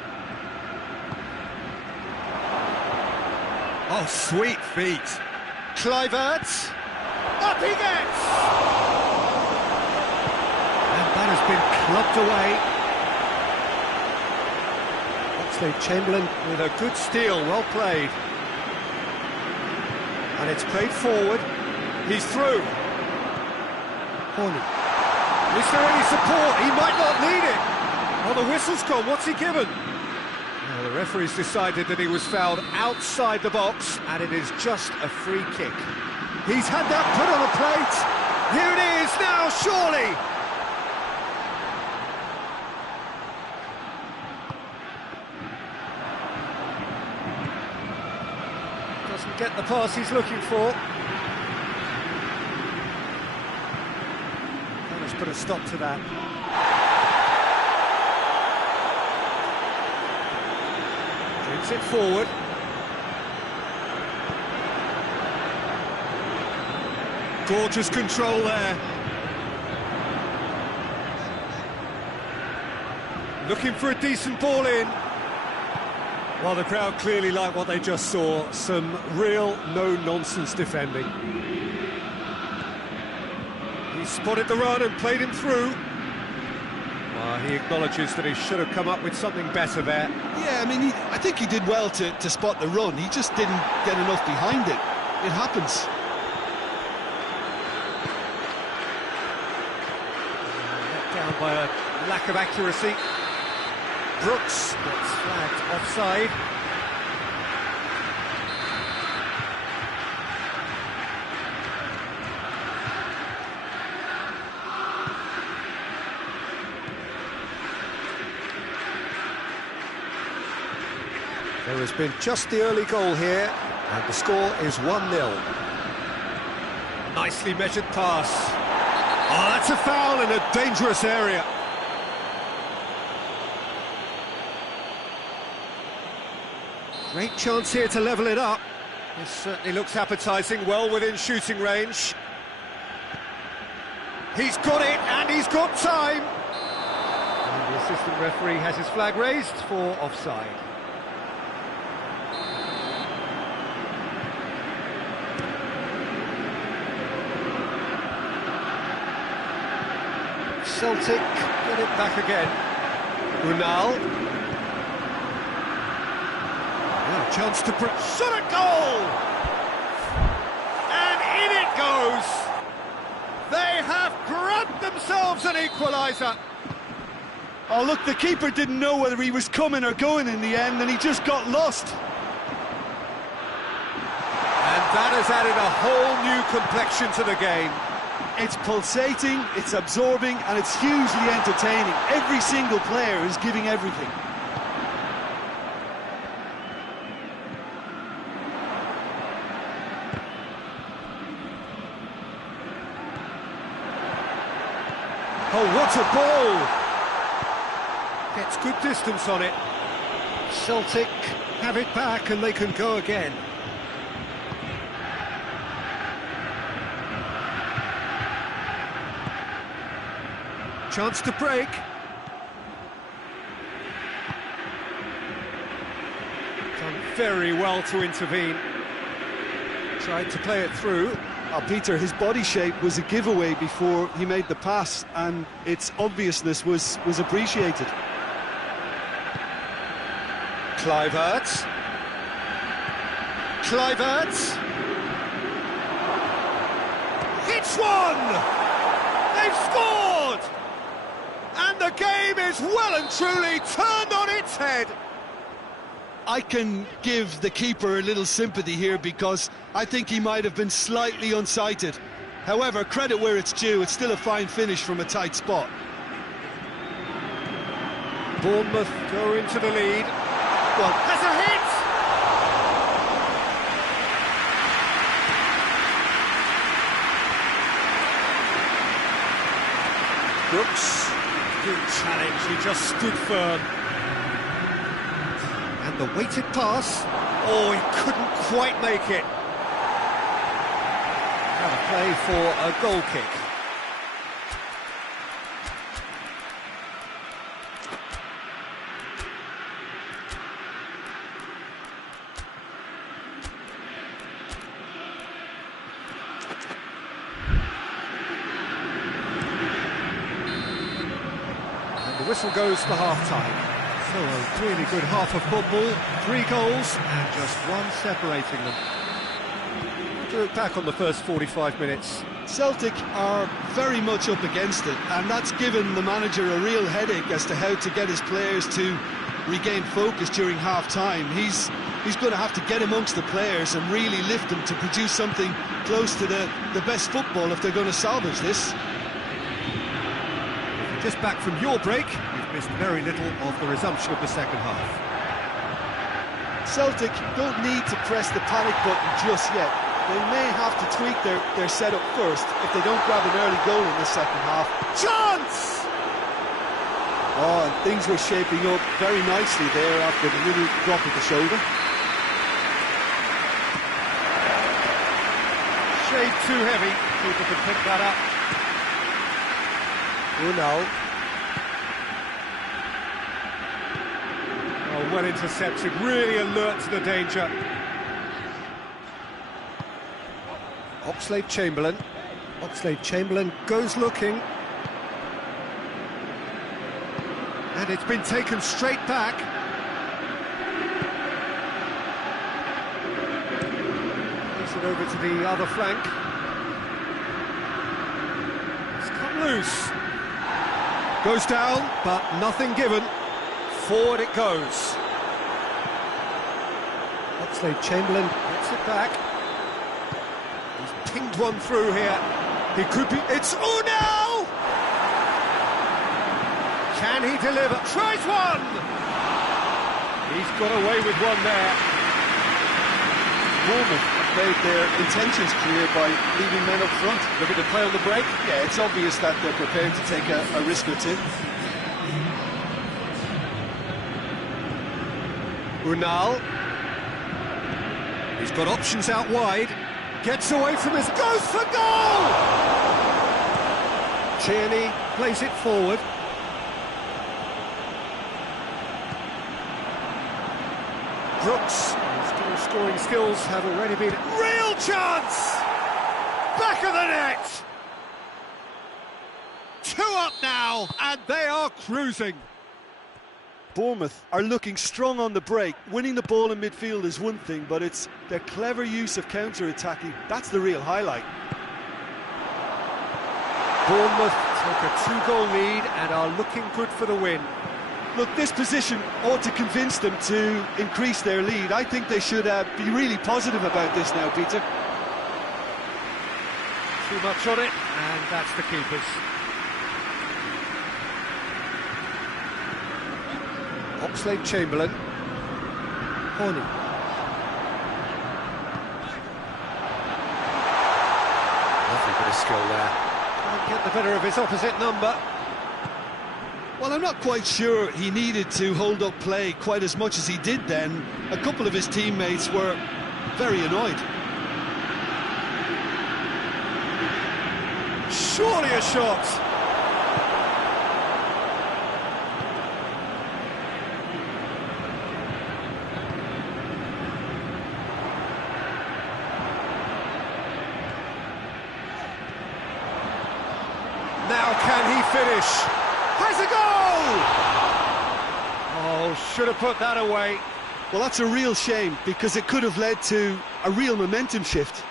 Oh, sweet feet. Kluivert. Up he gets! That has been clubbed away. Oxlade-Chamberlain with a good steal, well played. And it's played forward. He's through. Horny. Is there any support? He might not need it. Oh, the whistle's gone. What's he given? Now, the referee's decided that he was fouled outside the box, and it is just a free kick. He's had that put on a plate. Here it is now, surely. Doesn't get the pass he's looking for. Let's put a stop to that. Brings it forward. Gorgeous control there. Looking for a decent ball in. Well, the crowd clearly like what they just saw. Some real no-nonsense defending. He spotted the run and played him through. He acknowledges that he should have come up with something better there. Yeah, I mean, I think he did well to spot the run. He just didn't get enough behind it. It happens. Let down by a lack of accuracy. Brooks gets flagged offside. There has been just the early goal here, and the score is 1-0. Nicely measured pass. Oh, that's a foul in a dangerous area. Great chance here to level it up. This certainly looks appetising, well within shooting range. He's got it, and he's got time. And the assistant referee has his flag raised for offside. Celtic get it back again. Unal. Yeah, chance to shot a goal! And in it goes! They have grabbed themselves an equaliser. Oh, look, the keeper didn't know whether he was coming or going in the end, and he just got lost. And that has added a whole new complexion to the game. It's pulsating, it's absorbing, and it's hugely entertaining. Every single player is giving everything. Oh, what a ball! Gets good distance on it. Celtic have it back and they can go again. Chance to break. Done very well to intervene. Tried to play it through. Peter, his body shape was a giveaway before he made the pass, and its obviousness was appreciated. Kluivert. Hits one! They've scored! And the game is well and truly turned on its head. I can give the keeper a little sympathy here because I think he might have been slightly unsighted. However, credit where it's due, it's still a fine finish from a tight spot. Bournemouth go into the lead. Well, has a hit! Brooks, good challenge, he just stood firm. And the weighted pass, oh, he couldn't quite make it. Now a play for a goal kick. And the whistle goes for half-time. So a really good half of football, 3 goals and just one separating them. To look back on the first 45 minutes. Celtic are very much up against it, and that's given the manager a real headache as to how to get his players to regain focus during half-time. He's going to have to get amongst the players and really lift them to produce something close to the best football if they're going to salvage this. Just back from your break, you've missed very little of the resumption of the second half. Celtic don't need to press the panic button just yet. They may have to tweak their setup first if they don't grab an early goal in the second half. Chance! Oh, and things were shaping up very nicely there after the little drop of the shoulder. Shade too heavy, people can pick that up. Unal. Oh, well intercepted, really alert to the danger. Oxlade-Chamberlain. Oxlade-Chamberlain goes looking. And it's been taken straight back. Plays it over to the other flank. It's come loose. Goes down, but nothing given. Forward it goes. Oxlade-Chamberlain gets it back. He's pinged one through here. He could be... It's Unal! Can he deliver? Tries one! He's got away with one there. Bournemouth made their intentions clear by leaving men up front. Looking to play on the break. Yeah, it's obvious that they're prepared to take a risk or two. Unal. He's got options out wide. Gets away from this. Goes for goal! Tierney plays it forward. Brooks, his goal-scoring skills have already been... Real chance! Back of the net! 2 up now, and they are cruising. Bournemouth are looking strong on the break. Winning the ball in midfield is one thing, but it's their clever use of counter-attacking. That's the real highlight. Bournemouth take a 2-goal lead and are looking good for the win. Look, this position ought to convince them to increase their lead. I think they should be really positive about this now, Peter. Too much on it, and that's the keepers. Oxlade-Chamberlain. Horny. Lovely bit of skill there. Can't get the better of his opposite number. Well, I'm not quite sure he needed to hold up play quite as much as he did then. A couple of his teammates were very annoyed. Surely a shot! Now can he finish? Has a goal! Oh, should have put that away. Well, that's a real shame, because it could have led to a real momentum shift.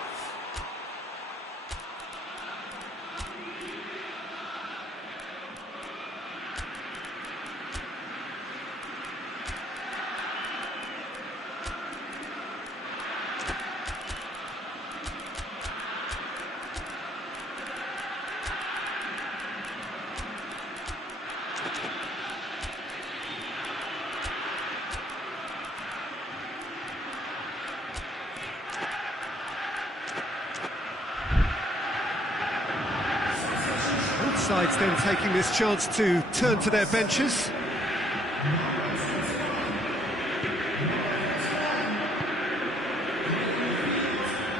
Sides then taking this chance to turn to their benches.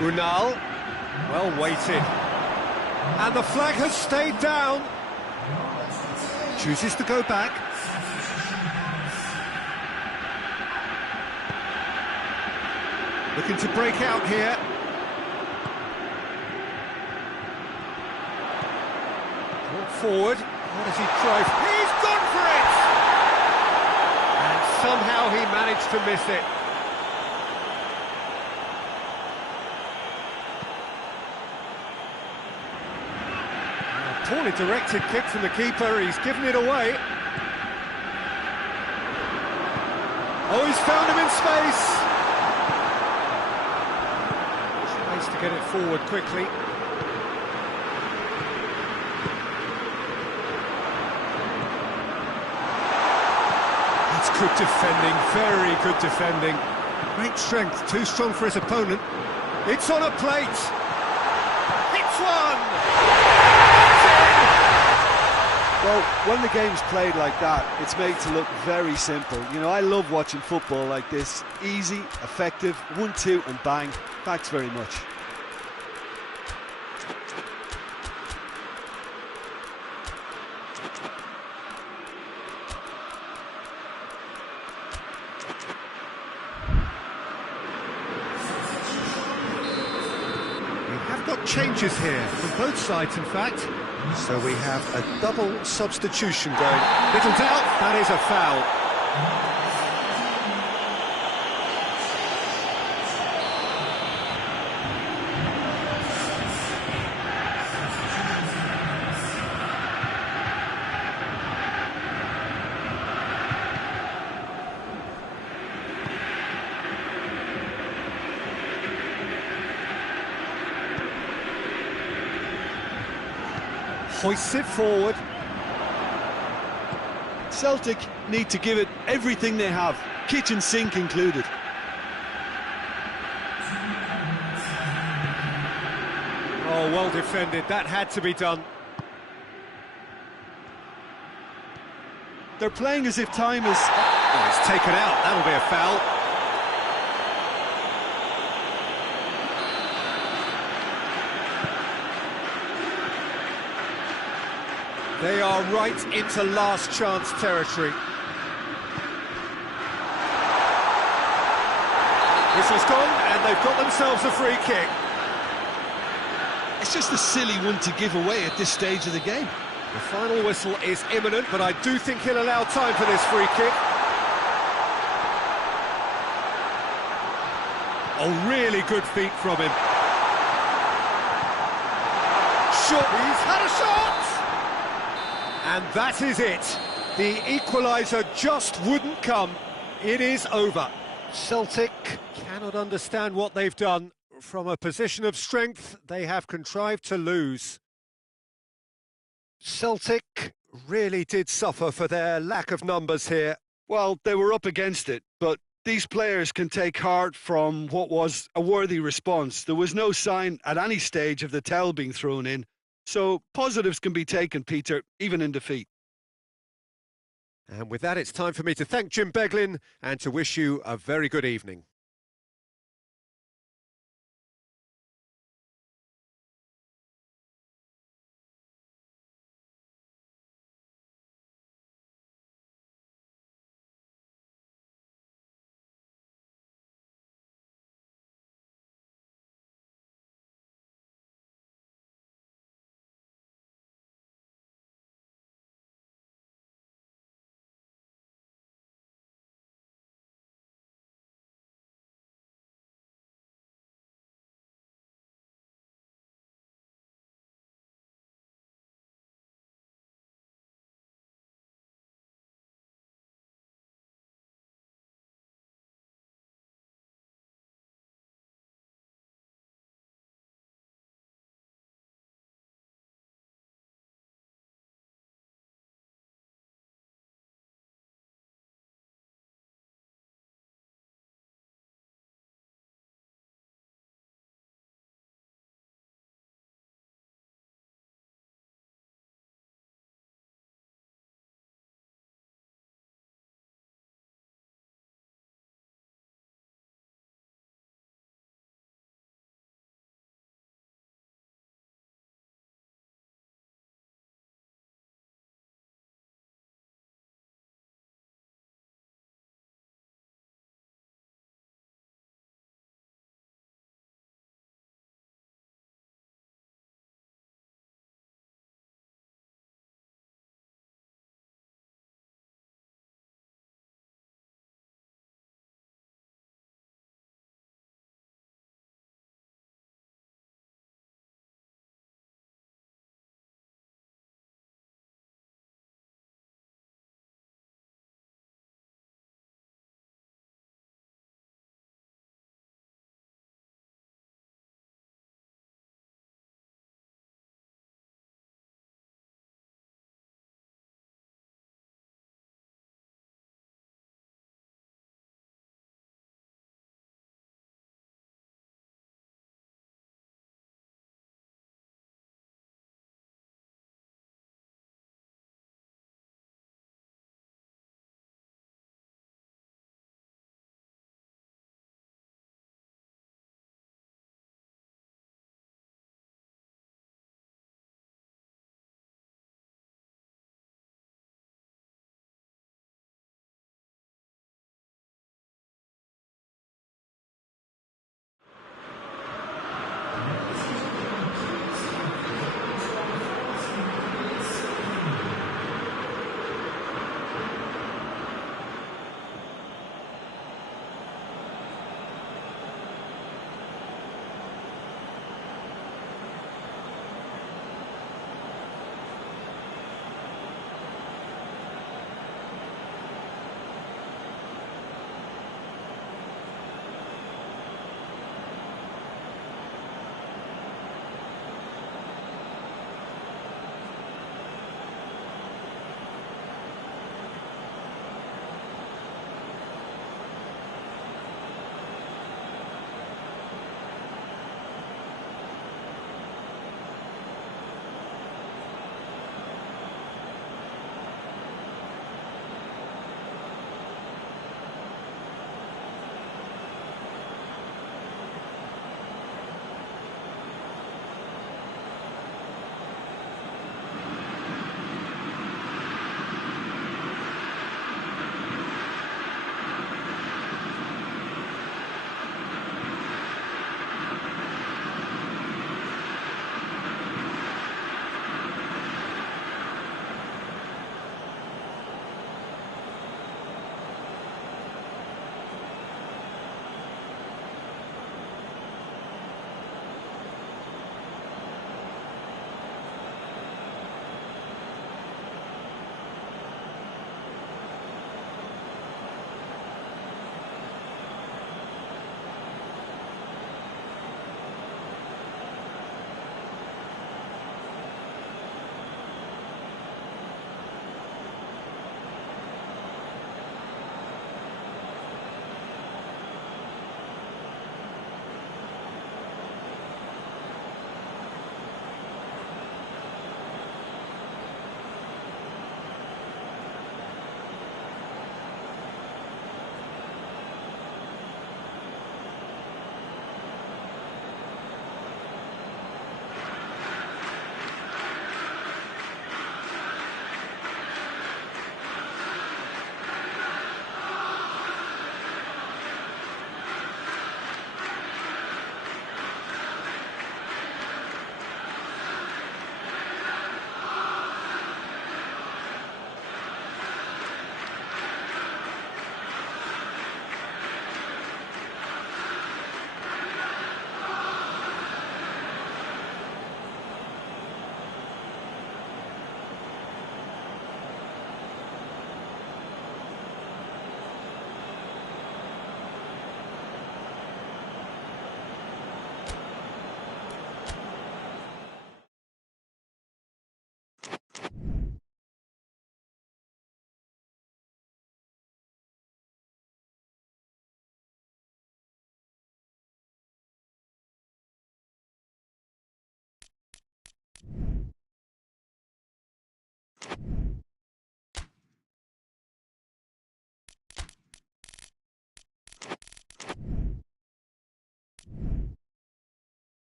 Unal, well weighted. And the flag has stayed down. Chooses to go back. Looking to break out here. Forward, what does he try? He's gone for it! And somehow he managed to miss it. A poorly directed kick from the keeper, he's given it away. Oh, he's found him in space! Space to get it forward quickly. Good defending, very good defending. Great strength, too strong for his opponent. It's on a plate. Hits one! Well, when the game's played like that, it's made to look very simple. You know, I love watching football like this. Easy, effective, 1-2 and bang. Thanks very much. Changes here from both sides, in fact. So we have a double substitution going. Little doubt, that is a foul. Hoists it forward. Celtic need to give it everything they have. kitchen sink included. Oh, well defended. That had to be done. They're playing as if time is... Oh, it's taken out. That'll be a foul. They are right into last chance territory. Whistle's gone, and they've got themselves a free kick. It's just a silly one to give away at this stage of the game. The final whistle is imminent, but I do think he'll allow time for this free kick. Oh, really good feet from him. Shot, he's had a shot! And that is it. The equaliser just wouldn't come. It is over. Celtic cannot understand what they've done. From a position of strength, they have contrived to lose. Celtic really did suffer for their lack of numbers here. Well, they were up against it, but these players can take heart from what was a worthy response. There was no sign at any stage of the towel being thrown in, so positives can be taken, Peter, even in defeat. And with that, it's time for me to thank Jim Beglin and to wish you a very good evening.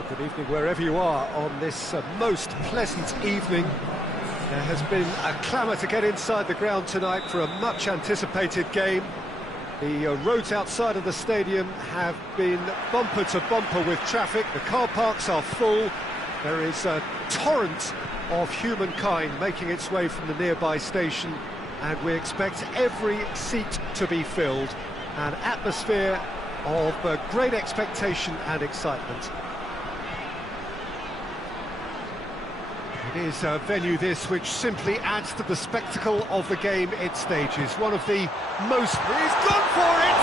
Well, good evening wherever you are on this most pleasant evening. There has been a clamour to get inside the ground tonight for a much-anticipated game. The roads outside of the stadium have been bumper to bumper with traffic. The car parks are full. There is a torrent of humankind making its way from the nearby station, and we expect every seat to be filled. An atmosphere of great expectation and excitement. It is a venue this which simply adds to the spectacle of the game it stages. One of the most... He's gone for it!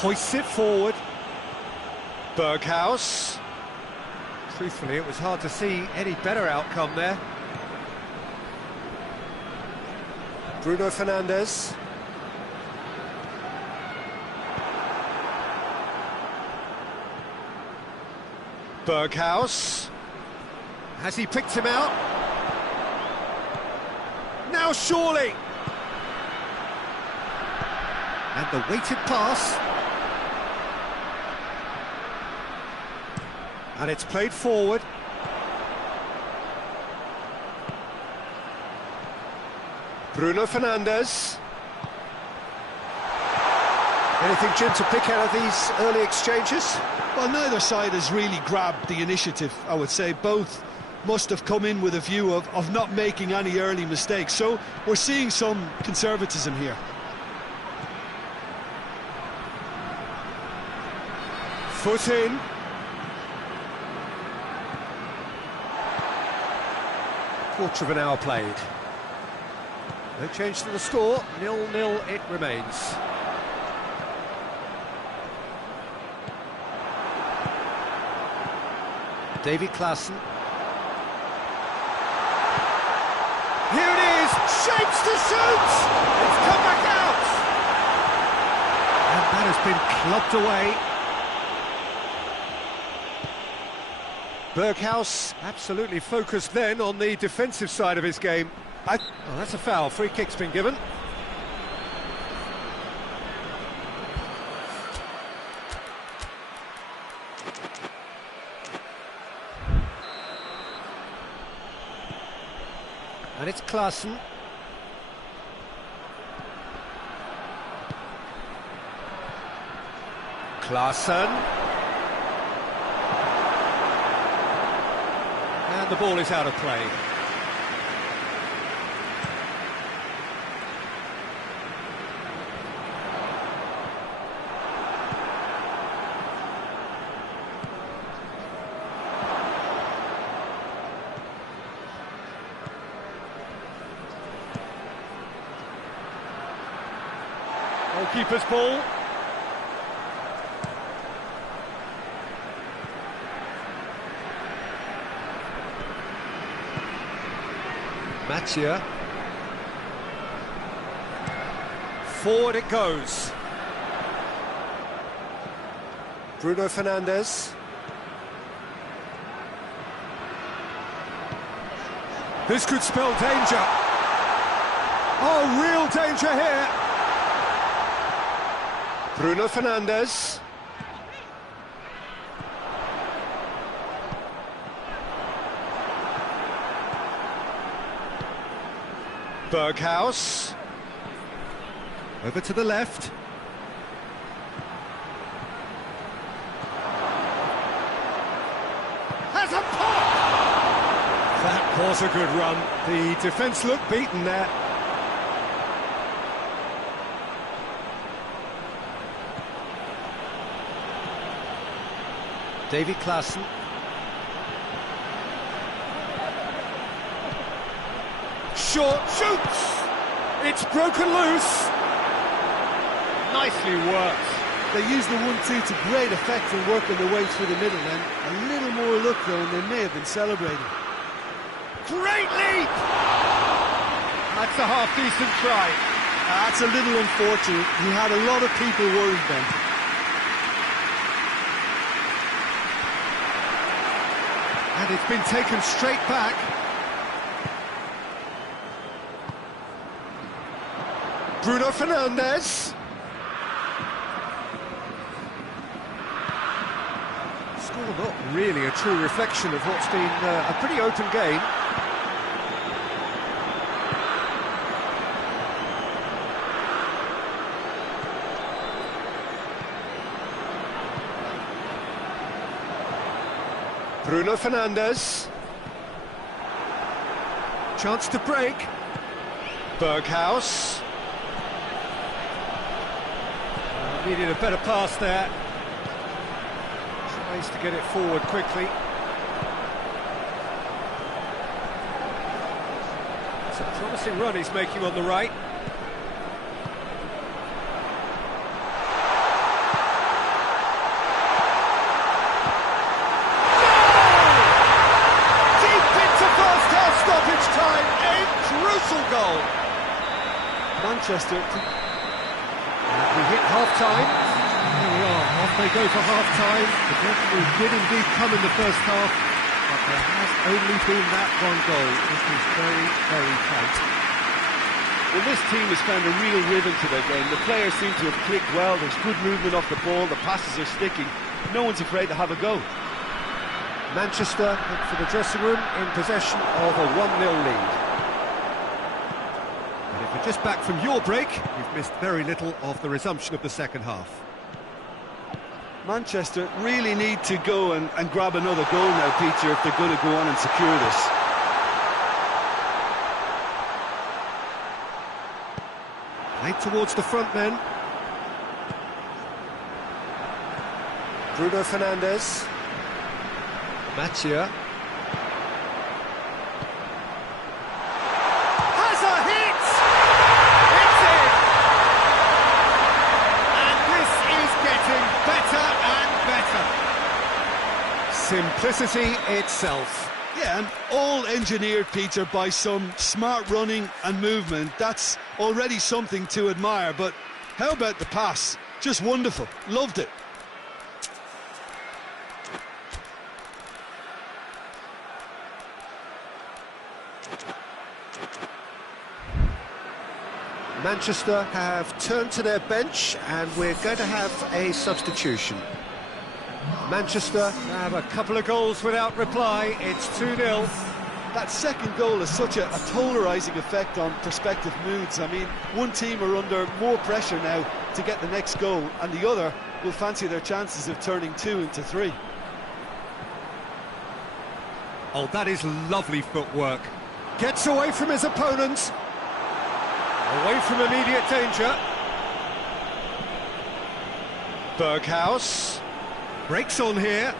Hoists it forward. Berghaus. Truthfully, it was hard to see any better outcome there. Bruno Fernandes. Berghaus. Has he picked him out? Now surely! And the weighted pass. And it's played forward. Bruno Fernandes. Anything, Jim, to pick out of these early exchanges? Well, neither side has really grabbed the initiative, I would say. Both must have come in with a view of not making any early mistakes. So we're seeing some conservatism here. Foot in. Quarter of an hour played. No change to the score, 0-0 it remains. David Klaassen. Here it is, shapes to shoot! It's come back out! And that has been clubbed away. Berghaus absolutely focused then on the defensive side of his game. Oh, that's a foul, free kick's been given. And it's Klaassen. Klaassen. And the ball is out of play. Goalkeeper's ball. Mattia. Forward it goes. Bruno Fernandes. This could spell danger. Oh, real danger here. Bruno Fernandes. Berghaus. Over to the left. Has a pop! That was a good run. The defence looked beaten there. David Klaassen. Short shoots! It's broken loose! Nicely worked. They used the 1-2 to great effect in working their way through the middle, and a little more luck though, and they may have been celebrating. Great leap! That's a half-decent try. That's a little unfortunate. He had a lot of people worried then. And it's been taken straight back. Bruno Fernandes. really a true reflection of what's been a pretty open game. Bruno Fernandes. Chance to break. Berghaus. Needed a better pass there. Tries to get it forward quickly. It's a promising run he's making on the right. Goal. Manchester. We hit half-time. Here we are, off they go for half-time. The breakthrough did indeed come in the first half, but there has only been that one goal. This is very, very tight. Well, this team has found a real rhythm to their game. The players seem to have clicked well. There's good movement off the ball. The passes are sticking. No one's afraid to have a go. Manchester head for the dressing room in possession of a 1-0 lead. If you're just back from your break, you've missed very little of the resumption of the second half. Manchester really need to go and grab another goal now, Peter, if they're going to go on and secure this. Played towards the front men. Bruno Fernandes. Mathieu. Simplicity itself. Yeah, and all engineered, Peter, by some smart running and movement. That's already something to admire, but how about the pass? Just wonderful. Loved it. Manchester have turned to their bench and we're going to have a substitution. Manchester have a couple of goals without reply. It's 2-0. That second goal has such a polarising effect on prospective moods. I mean, one team are under more pressure now to get the next goal, and the other will fancy their chances of turning 2 into 3. Oh, that is lovely footwork. Gets away from his opponents. Away from immediate danger. Berghaus. Breaks on here.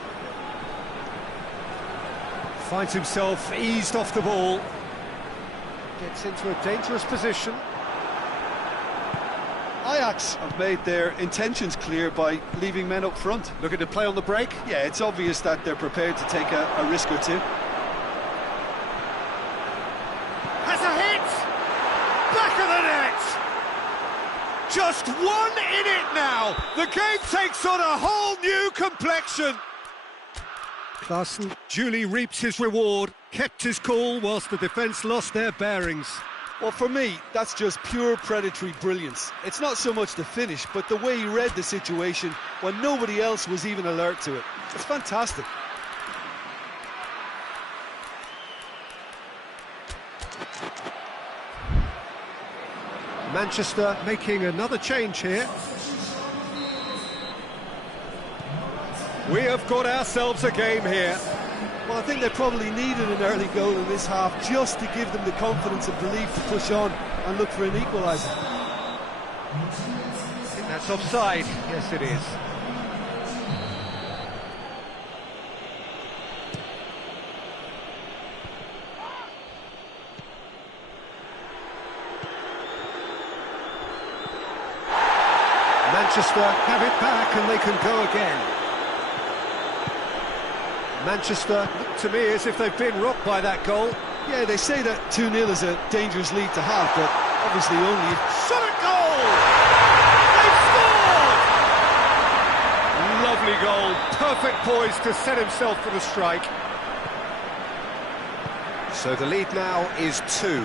Finds himself eased off the ball. Gets into a dangerous position. Ajax have made their intentions clear by leaving men up front. Looking to play on the break. Yeah, it's obvious that they're prepared to take a risk or two. Has a hit! Back of the net! Just one in it now! The game takes on a whole new complexion! Klaassen duly reaps his reward, kept his cool whilst the defence lost their bearings. Well, for me, that's just pure predatory brilliance. It's not so much the finish, but the way he read the situation when nobody else was even alert to it. It's fantastic. Manchester making another change here. We have got ourselves a game here. Well, I think they probably needed an early goal in this half just to give them the confidence and belief to push on and look for an equaliser. I think that's offside. Yes, it is. Manchester have it back and they can go again. Manchester look to me as if they've been rocked by that goal. Yeah, they say that 2-0 is a dangerous lead to have, but obviously only... Shot at goal! They've scored! Lovely goal, perfect poise to set himself for the strike. So the lead now is 2.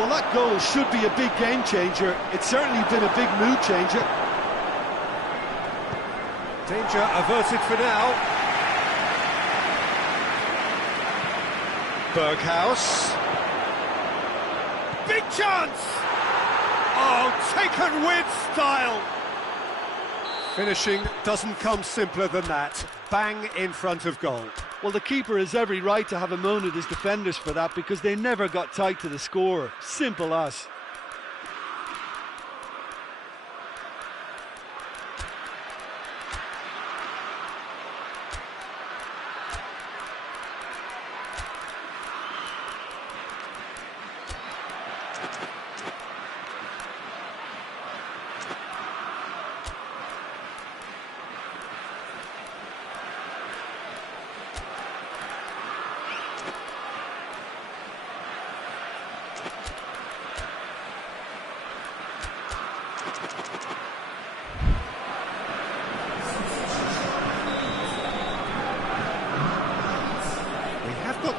Well, that goal should be a big game changer. It's certainly been a big mood changer. Danger averted for now. Berghaus. Big chance! Oh, taken with style! Finishing doesn't come simpler than that. Bang in front of goal. Well, the keeper has every right to have a moan at his defenders for that, because they never got tight to the scorer. Simple as.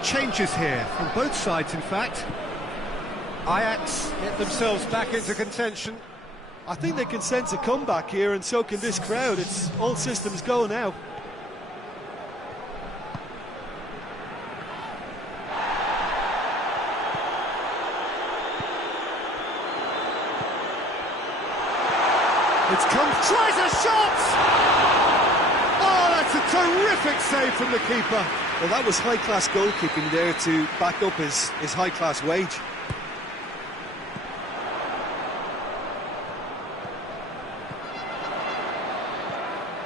Changes here from both sides, in fact. Ajax get themselves back into contention. I think they can sense a comeback here, and so can this crowd. It's all systems go now. It's come, tries a shot! Oh, that's a terrific save from the keeper. Well, that was high-class goalkeeping there to back up his high-class wage.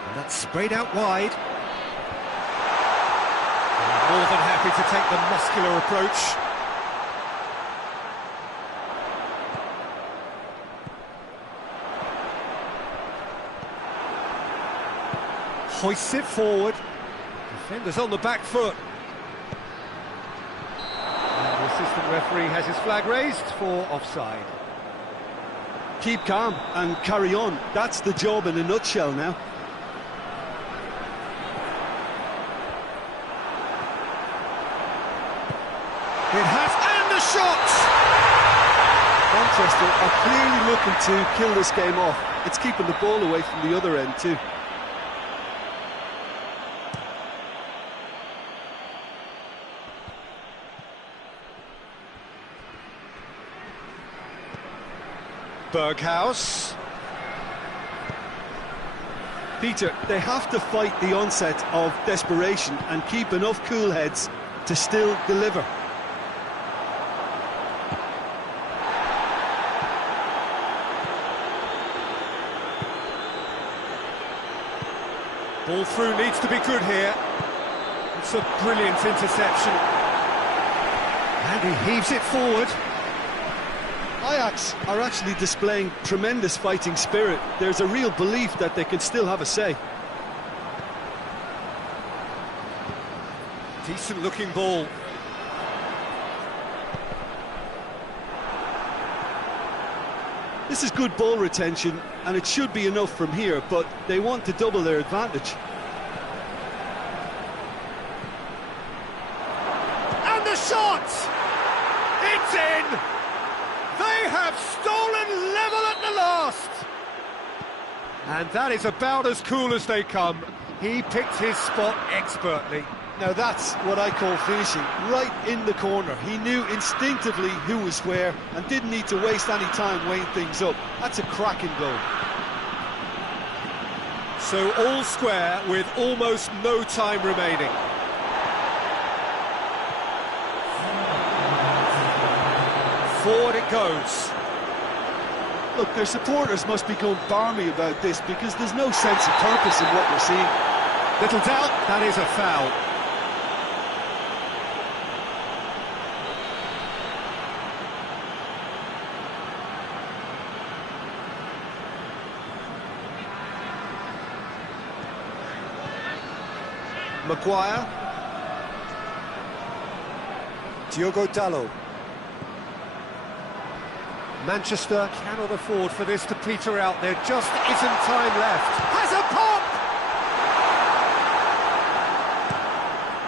And that's sprayed out wide. And more than happy to take the muscular approach. Hoists it forward. Defenders on the back foot. And the assistant referee has his flag raised for offside. Keep calm and carry on. That's the job in a nutshell now. It has, and the shot! Manchester are clearly looking to kill this game off. It's keeping the ball away from the other end too. Berghaus. Peter, they have to fight the onset of desperation and keep enough cool heads to still deliver. Ball through needs to be good here. It's a brilliant interception. And he heaves it forward. Ajax are actually displaying tremendous fighting spirit. There's a real belief that they can still have a say. Decent looking ball. This is good ball retention, and it should be enough from here, but they want to double their advantage. And the shot! It's in! They have stolen level at the last! And that is about as cool as they come. He picked his spot expertly. Now that's what I call finishing, right in the corner. He knew instinctively who was where and didn't need to waste any time weighing things up. That's a cracking goal. So all square with almost no time remaining. Forward it goes. Look, their supporters must be going barmy about this because there's no sense of purpose in what we're seeing. Little doubt, that is a foul. Maguire. Diogo Dalot. Manchester cannot afford for this to peter out. There just isn't time left. Has a pop!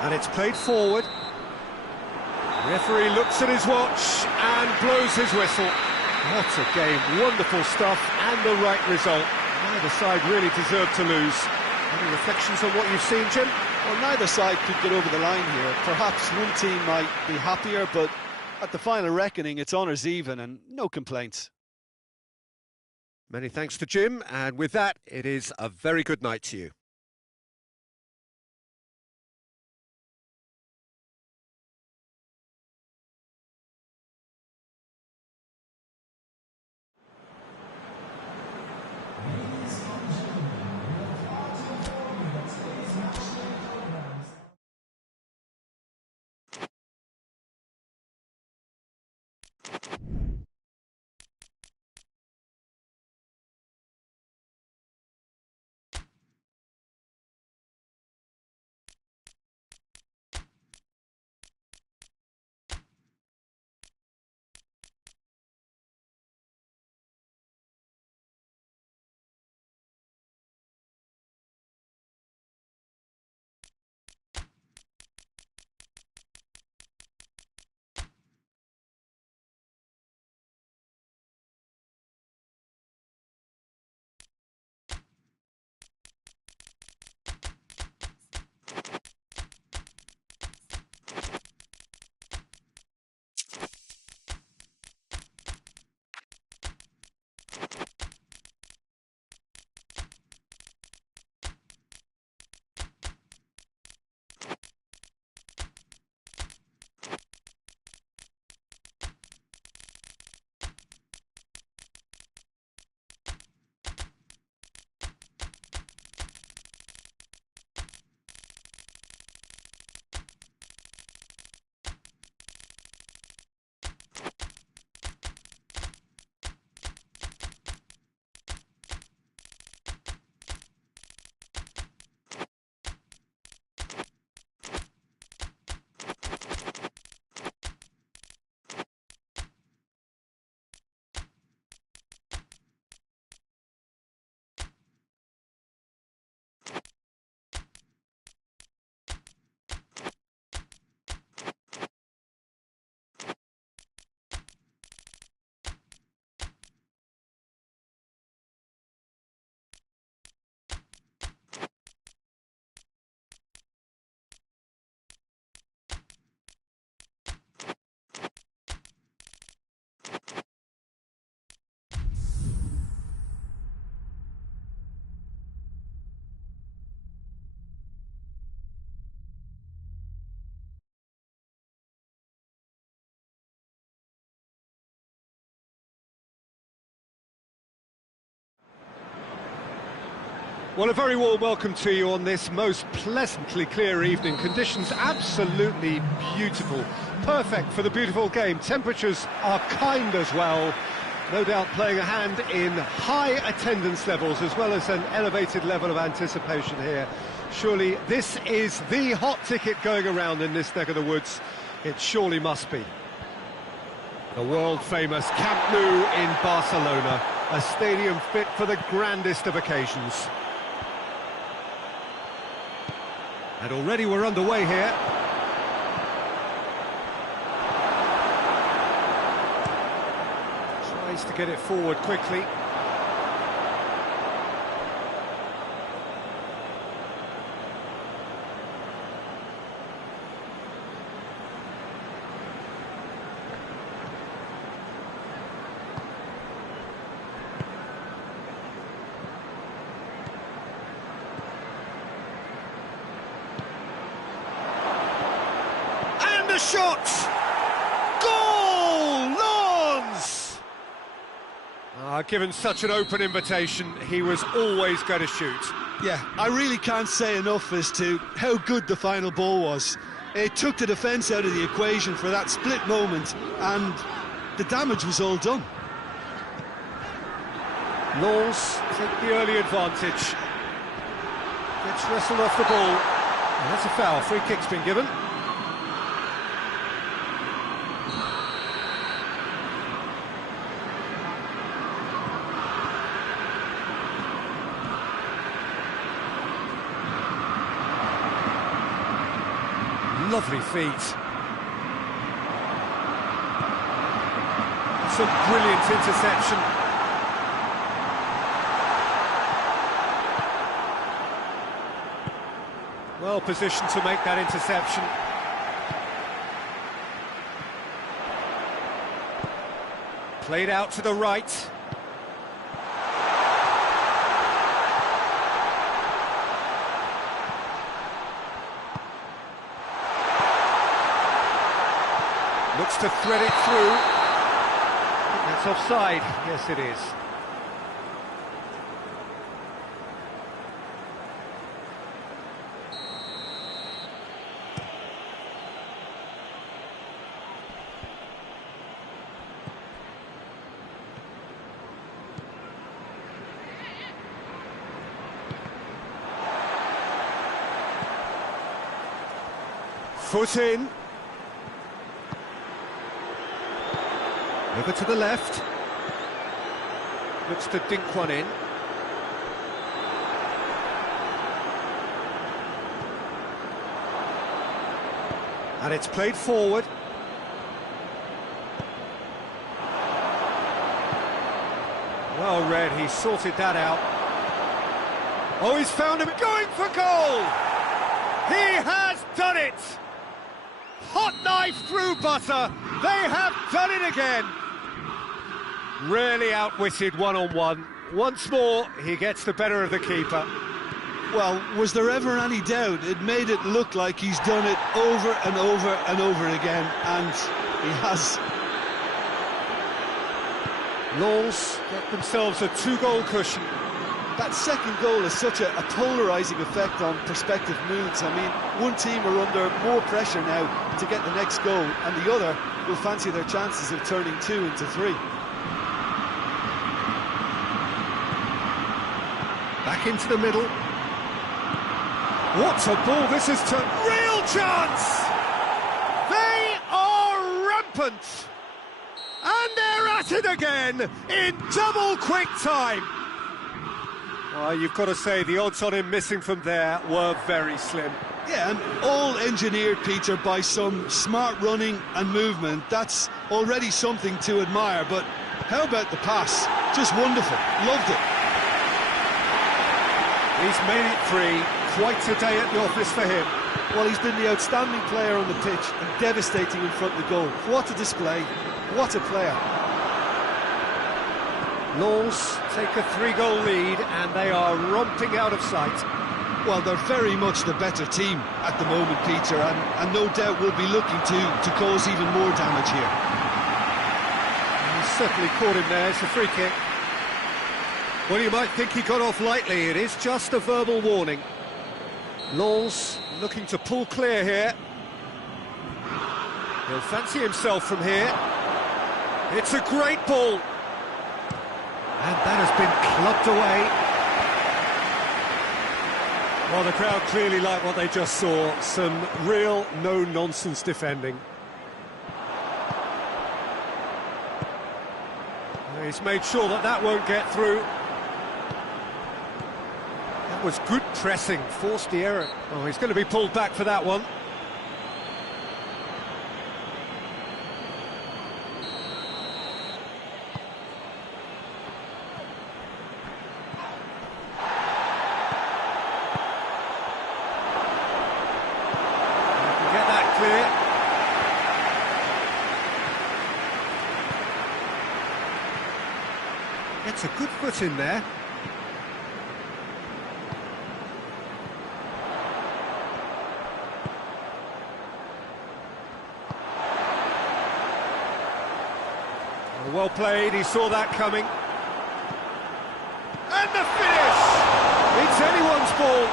And it's played forward. Referee looks at his watch and blows his whistle. What a game, wonderful stuff and the right result. Neither side really deserved to lose. Any reflections on what you've seen, Jim? Well, neither side could get over the line here. Perhaps one team might be happier, but at the final reckoning, it's honours even and no complaints. Many thanks to Jim, and with that, it is a very good night to you. Well, a very warm welcome to you on this most pleasantly clear evening. Conditions absolutely beautiful. Perfect for the beautiful game. Temperatures are kind as well. No doubt playing a hand in high attendance levels as well as an elevated level of anticipation here. Surely this is the hot ticket going around in this neck of the woods. It surely must be. The world-famous Camp Nou in Barcelona, a stadium fit for the grandest of occasions. And already we're underway here. Tries to get it forward quickly. Shot! Goal! Lawns! Given such an open invitation, he was always going to shoot. Yeah, I really can't say enough as to how good the final ball was. It took the defence out of the equation for that split moment, and the damage was all done. Lawns take the early advantage. Gets wrestled off the ball. And that's a foul. Free kick's been given. Lovely feet. Some brilliant interception. Well positioned to make that interception. Played out to the right. Looks to thread it through. I think that's offside. Yes, it is. Foot in. Over to the left. Looks to dink one in. And it's played forward. Well read, he sorted that out. Oh, he's found him going for goal! He has done it! Hot knife through butter. They have done it again. Really outwitted one-on-one. Once more, he gets the better of the keeper. Well, was there ever any doubt? It made it look like he's done it over and over and over again, and he has. Lens get themselves a 2-goal cushion. That second goal has such a polarising effect on prospective moods. I mean, one team are under more pressure now to get the next goal, and the other will fancy their chances of turning 2 into 3. Back into the middle. What a ball this is to... Real chance! They are rampant! And they're at it again in double quick time! You've got to say, the odds on him missing from there were very slim. Yeah, and all engineered, Peter, by some smart running and movement. That's already something to admire, but how about the pass? Just wonderful. Loved it. He's made it 3. Quite a day at the office for him. Well, he's been the outstanding player on the pitch and devastating in front of the goal. What a display. What a player. Lens take a 3-goal lead and they are romping out of sight. Well, they're very much the better team at the moment, Peter, and no doubt will be looking to cause even more damage here. He's certainly caught him there. It's a free kick. Well, you might think he got off lightly. It is just a verbal warning. Lens looking to pull clear here. He'll fancy himself from here. It's a great ball. And that has been clubbed away. Well, the crowd clearly like what they just saw. Some real no-nonsense defending. He's made sure that that won't get through. That was good pressing, forced the error. Oh, he's going to be pulled back for that one. Gets a good foot in there. Well played, he saw that coming. And the finish! It's anyone's ball.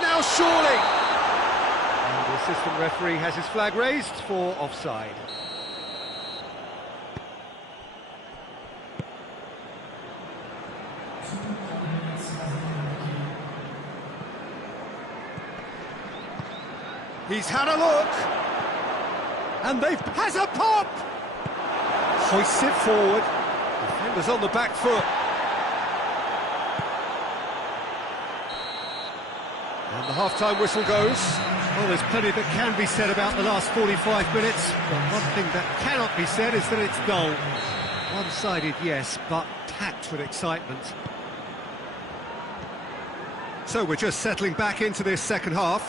Now surely! And the assistant referee has his flag raised for offside. He's had a look, and has a pop! Hoists it forward, defenders on the back foot. And the half-time whistle goes. Well, there's plenty that can be said about the last 45 minutes, but one thing that cannot be said is that it's dull. One-sided, yes, but packed with excitement. So we're just settling back into this second half.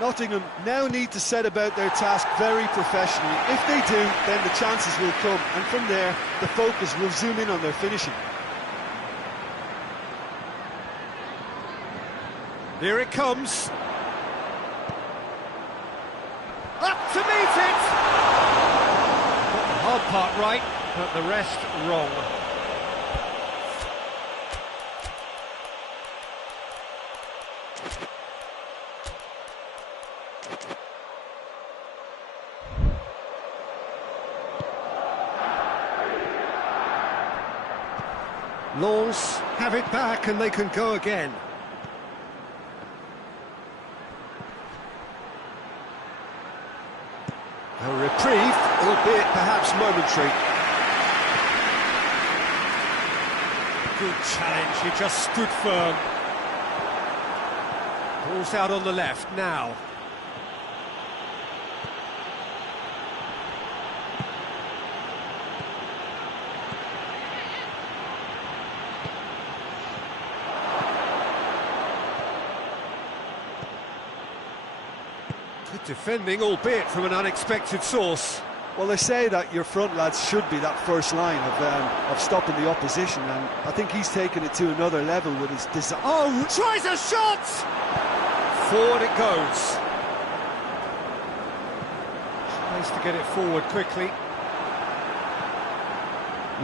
Nottingham now need to set about their task very professionally. If they do, then the chances will come, and from there, the focus will zoom in on their finishing. Here it comes. Up to meet it! Got the hard part right, but the rest wrong. Lens have it back and they can go again. A reprieve, albeit perhaps momentary. Good challenge, he just stood firm. Ball's out on the left now. Good defending, albeit from an unexpected source. Well, they say that your front lads should be that first line of stopping the opposition, and I think he's taken it to another level with his design. Oh, tries a shot! Forward it goes. Tries to get it forward quickly.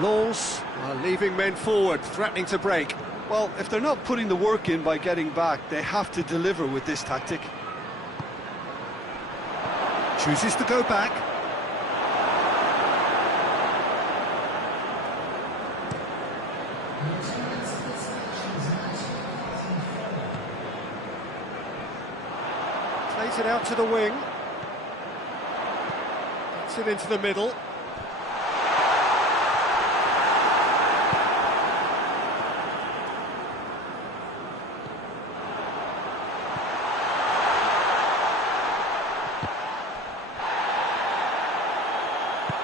Lens are leaving men forward, threatening to break. Well, if they're not putting the work in by getting back, they have to deliver with this tactic. Chooses to go back. Plays it out to the wing. Gets it into the middle.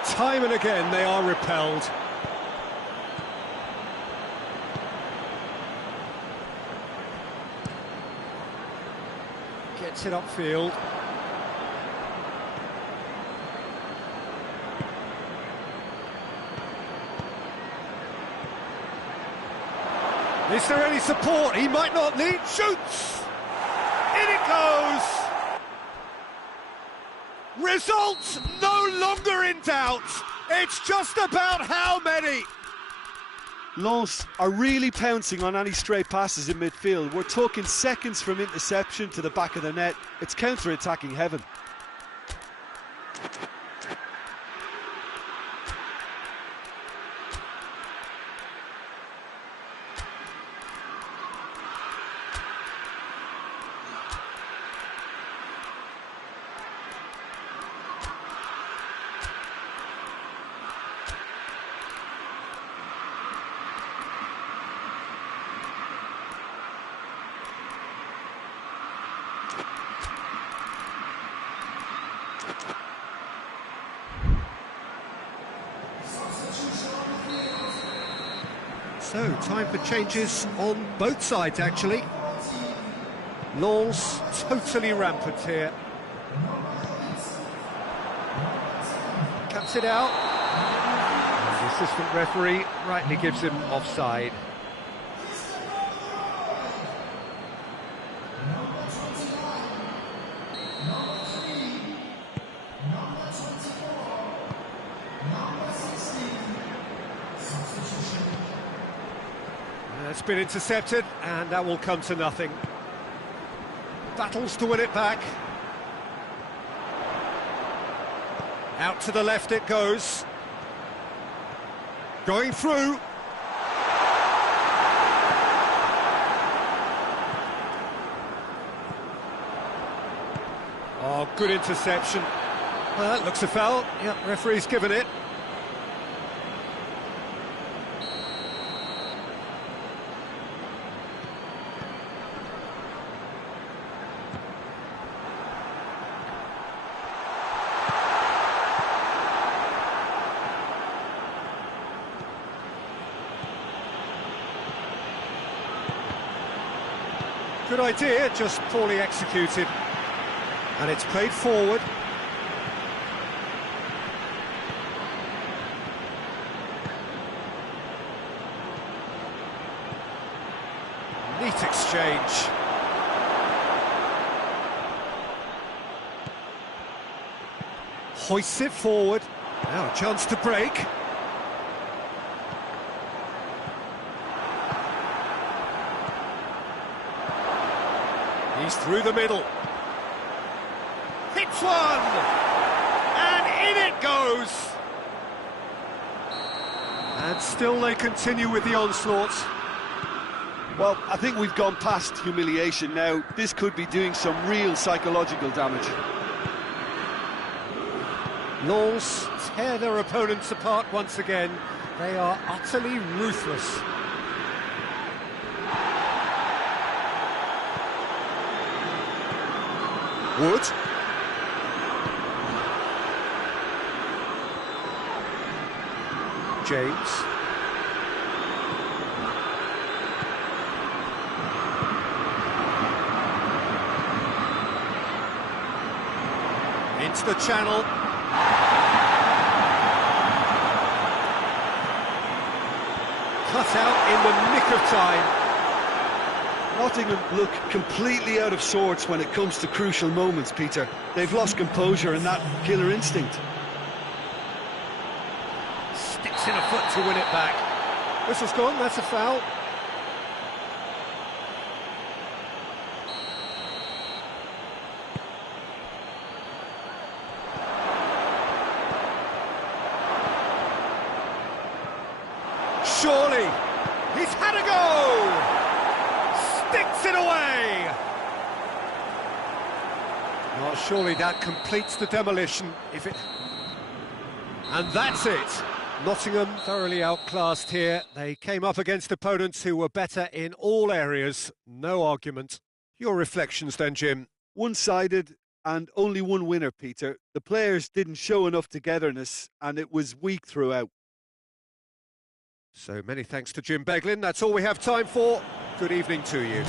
Time and again they are repelled. Gets it upfield. Is there any support? He might not need. Shoots! In it goes! Results no longer in doubt. It's just about how many. Lens are really pouncing on any stray passes in midfield. We're talking seconds from interception to the back of the net. It's counter-attacking heaven. So, time for changes on both sides, actually. Lens totally rampant here. Cuts it out. The assistant referee rightly gives him offside. It's been intercepted, and that will come to nothing. Battles to win it back. Out to the left it goes. Going through. Oh, good interception. Well, that looks a foul. Yep, referee's given it. Good idea, just poorly executed. And it's played forward. Neat exchange. Hoists it forward. Now a chance to break. He's through the middle. Hits one! And in it goes! And still they continue with the onslaught. Well, I think we've gone past humiliation now. This could be doing some real psychological damage. Lens tear their opponents apart once again. They are utterly ruthless. Wood. James. Into the channel. Cut out in the nick of time. Nottingham look completely out of sorts when it comes to crucial moments, Peter. They've lost composure and that killer instinct. Sticks in a foot to win it back. Whistle's gone, that's a foul. Surely, he's had a go! Sticks it away! Well, surely that completes the demolition, if it... And that's it! Nottingham thoroughly outclassed here. They came up against opponents who were better in all areas, no argument. Your reflections then, Jim? One-sided and only one winner, Peter. The players didn't show enough togetherness and it was weak throughout. So many thanks to Jim Beglin. That's all we have time for. Good evening to you.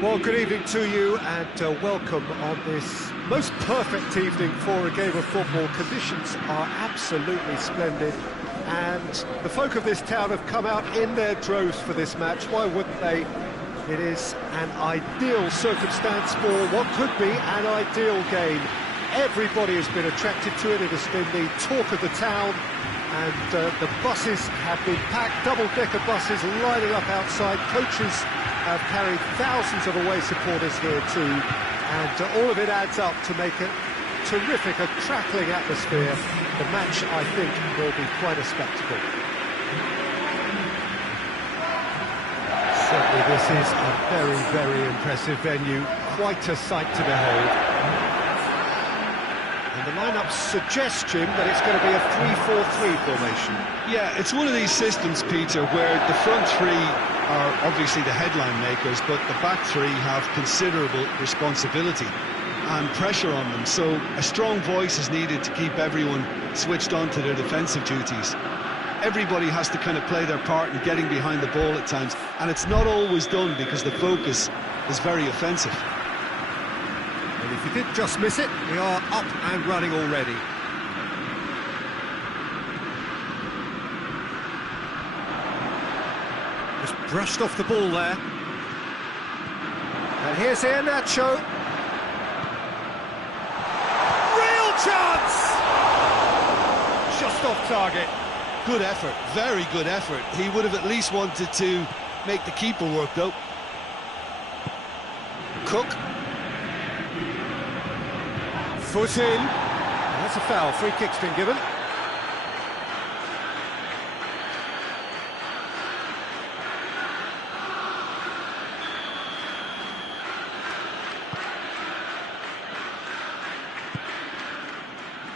Well, good evening to you and welcome on this most perfect evening for a game of football. Conditions are absolutely splendid and the folk of this town have come out in their droves for this match. Why wouldn't they? It is an ideal circumstance for what could be an ideal game. Everybody has been attracted to it. It has been the talk of the town, and the buses have been packed, double-decker buses lining up outside. Coaches have carried thousands of away supporters here too, and all of it adds up to make a terrific, a crackling atmosphere. The match, I think, will be quite a spectacle. Certainly this is a very, very impressive venue, quite a sight to behold. And the lineup suggests, Jim, that it's going to be a 3-4-3 formation. Yeah, it's one of these systems, Peter, where the front three are obviously the headline makers, but the back three have considerable responsibility and pressure on them. So a strong voice is needed to keep everyone switched on to their defensive duties. Everybody has to kind of play their part in getting behind the ball at times, and it's not always done because the focus is very offensive. And if you did just miss it, we are up and running already. Just brushed off the ball there. And here's Iheanacho. Real chance! Just off target. Good effort, very good effort. He would have at least wanted to make the keeper work, though. Cook. Foot in. That's a foul. Free kick's been given.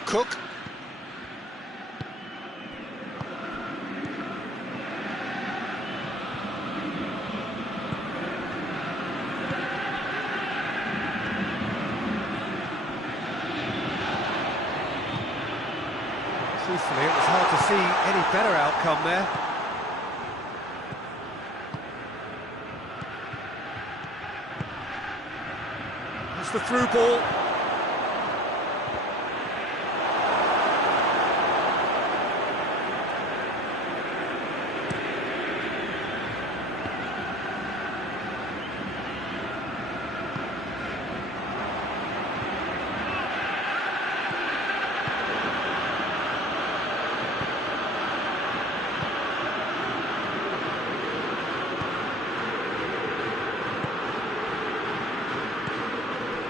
Cook. Truthfully, it was hard to see any better outcome there. It's the through ball.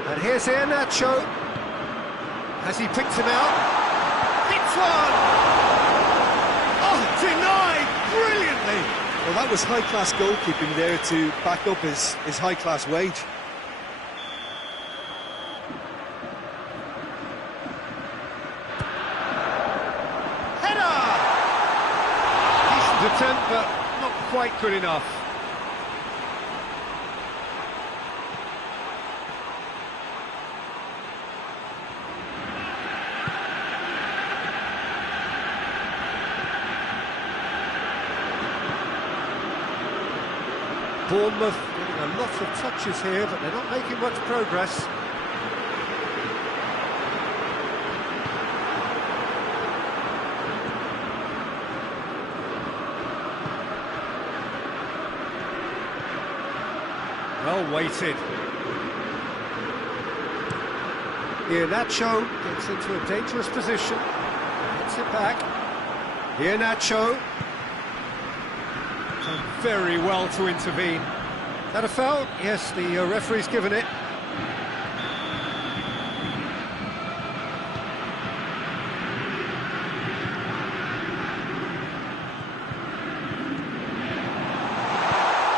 And here's Iheanacho. Has he picked him out? Hits one! Oh, denied brilliantly! Well, that was high-class goalkeeping there to back up his high-class wage. Header! Decent attempt, but not quite good enough. Bournemouth getting a lot of touches here, but they're not making much progress. Well weighted. Iheanacho gets into a dangerous position. Gets it back. Iheanacho. Done very well to intervene. That a foul? Yes, the referee's given it.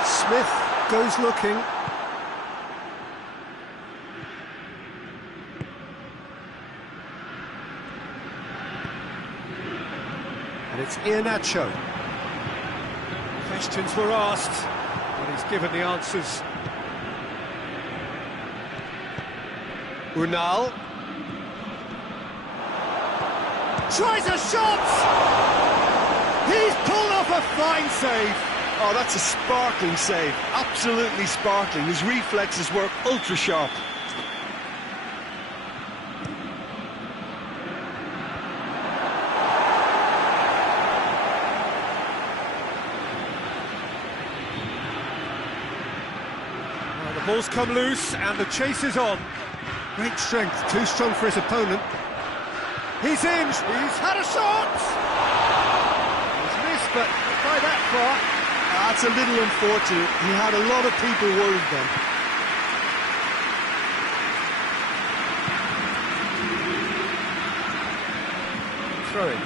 Smith goes looking. And it's Iheanacho. Questions were asked, but he's given the answers. Unal. Tries a shot! He's pulled off a fine save. Oh, that's a sparkling save. Absolutely sparkling. His reflexes were ultra sharp. Well, the ball's come loose and the chase is on. Great strength, too strong for his opponent. He's in, he's had a shot! He's missed, but by that far. That's a little unfortunate. He had a lot of people worried then. Throw-in.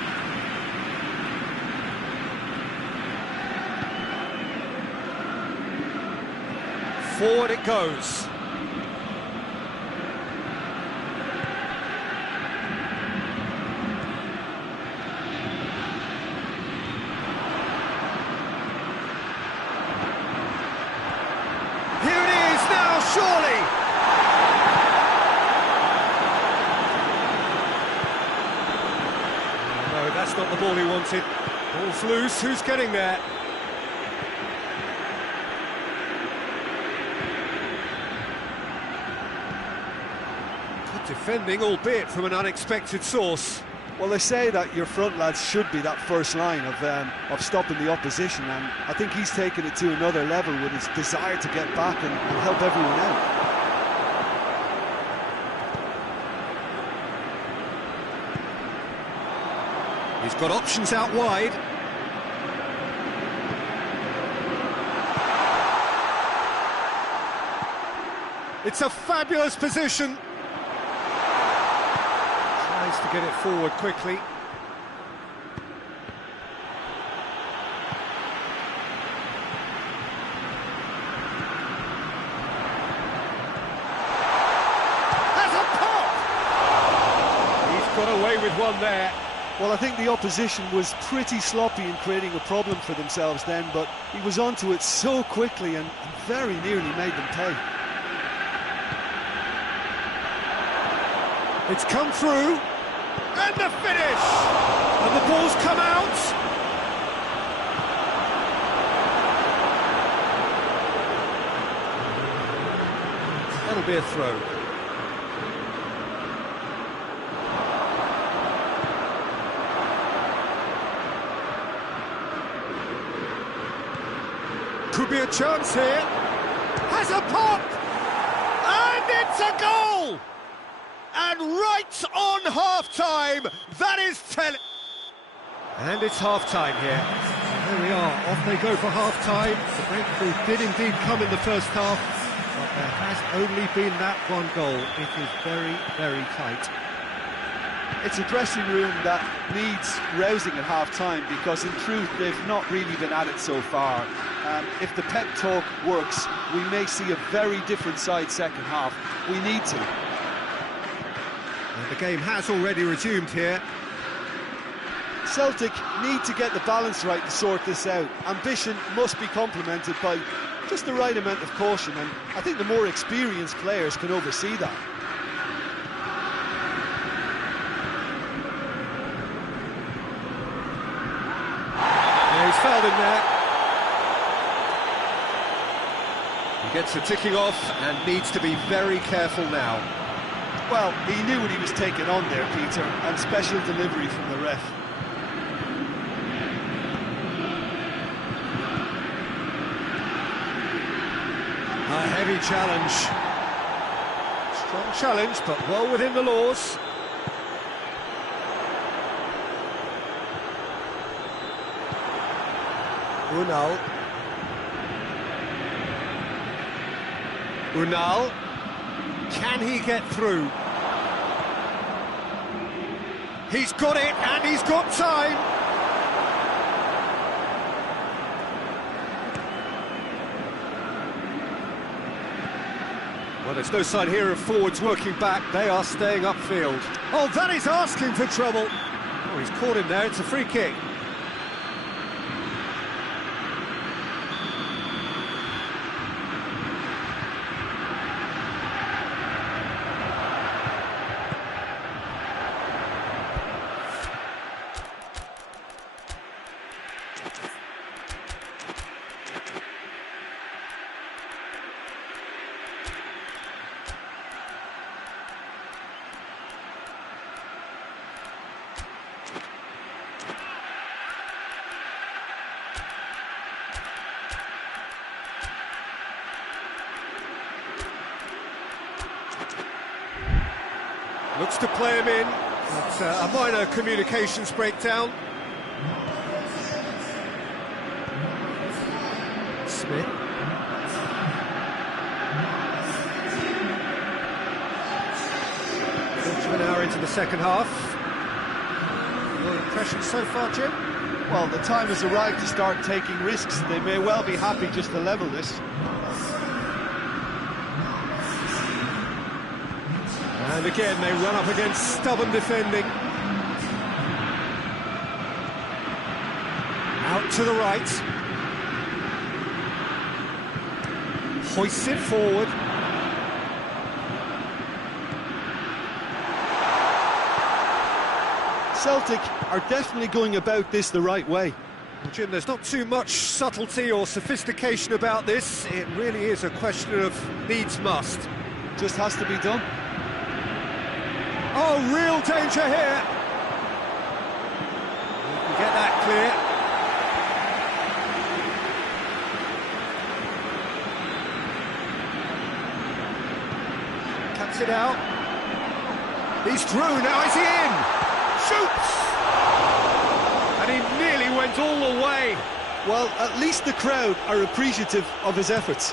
Forward it goes. Surely! No, that's not the ball he wanted. Ball's loose, who's getting there? Good defending, albeit from an unexpected source. Well, they say that your front lads should be that first line of stopping the opposition, and I think he's taken it to another level with his desire to get back and help everyone out. He's got options out wide. It's a fabulous position. Tries to get it forward quickly. Has a pop! He's got away with one there. Well, I think the opposition was pretty sloppy in creating a problem for themselves then, but he was onto it so quickly and very nearly made them pay. It's come through, and the finish! And the ball's come out! That'll be a throw. Could be a chance here. Has a pop! And it's a goal! And right on half-time, that is telling. And it's half-time here. There we are, off they go for half-time. The breakthrough did indeed come in the first half, but there has only been that one goal. It is very, very tight. It's a dressing room that needs rousing at half-time because, in truth, they've not really been at it so far. If the pep talk works, we may see a very different side second half. We need to. And the game has already resumed here. Celtic need to get the balance right to sort this out. Ambition must be complemented by just the right amount of caution, and I think the more experienced players can oversee that. Yeah, he's fouled in there. He gets the ticking off and needs to be very careful now. Well, he knew what he was taking on there, Peter, and special delivery from the ref. A heavy challenge. Strong challenge, but well within the laws. Unal. Unal. Can he get through? He's got it, and he's got time. Well, there's no sign here of forwards working back. They are staying upfield. Oh, that is asking for trouble. Oh, he's caught him there. It's a free kick. looks to play him in. It's a minor communications breakdown. Smith. Quarter of an hour into the second half. Your impressions so far, Jim? Well, the time has arrived to start taking risks. They may well be happy just to level this. And again, they run up against stubborn defending. Out to the right. Hoists it forward. Celtic are definitely going about this the right way. Well, Jim, there's not too much subtlety or sophistication about this. It really is a question of needs must. Just has to be done. Oh, real danger here. You can get that clear. Cuts it out. He's through, now is he in? Shoots! And he nearly went all the way. Well, at least the crowd are appreciative of his efforts.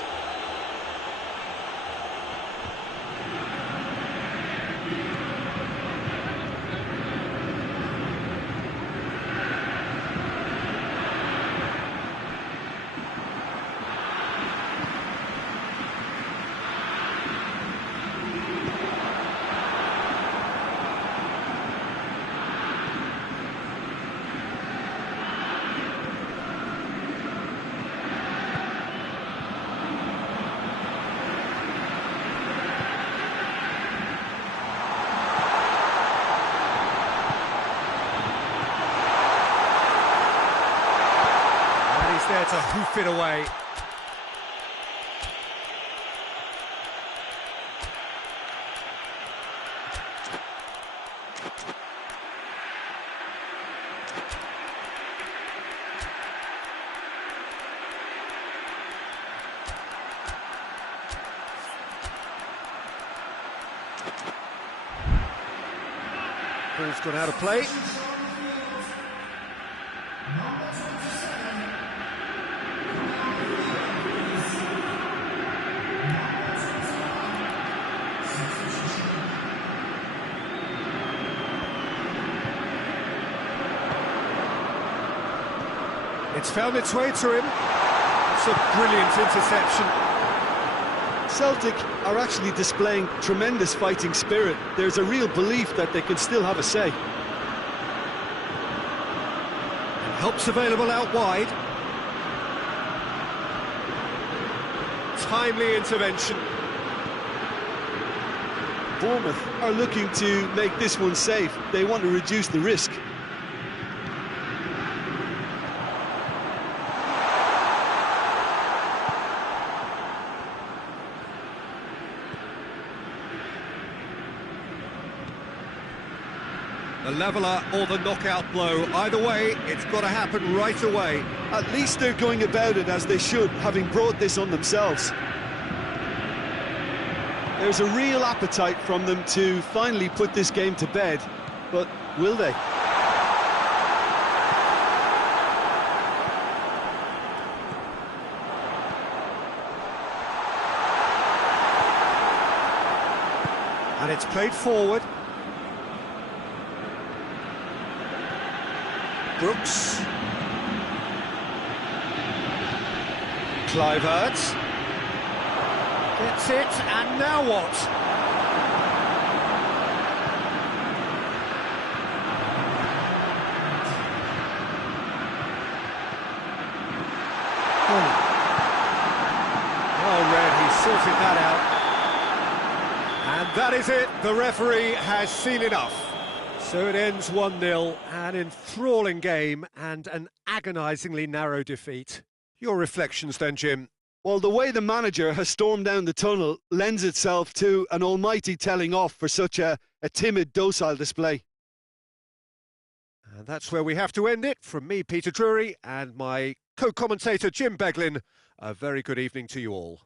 There to hoof it away. Ball's gone out of play. It's found its way to him. It's a brilliant interception. Celtic are actually displaying tremendous fighting spirit. There's a real belief that they can still have a say. And help's available out wide. Timely intervention. Bournemouth are looking to make this one safe. They want to reduce the risk. The leveller or the knockout blow. Either way, it's got to happen right away. At least they're going about it as they should, having brought this on themselves. There's a real appetite from them to finally put this game to bed, but will they? And it's played forward. Brooks. Clivert. Gets it, and now what? Well read, he sorted that out. And that is it, the referee has seen enough. So it ends 1-0, an enthralling game and an agonisingly narrow defeat. Your reflections then, Jim? Well, the way the manager has stormed down the tunnel lends itself to an almighty telling off for such a timid, docile display. And that's where we have to end it. From me, Peter Drury, and my co-commentator, Jim Beglin, a very good evening to you all.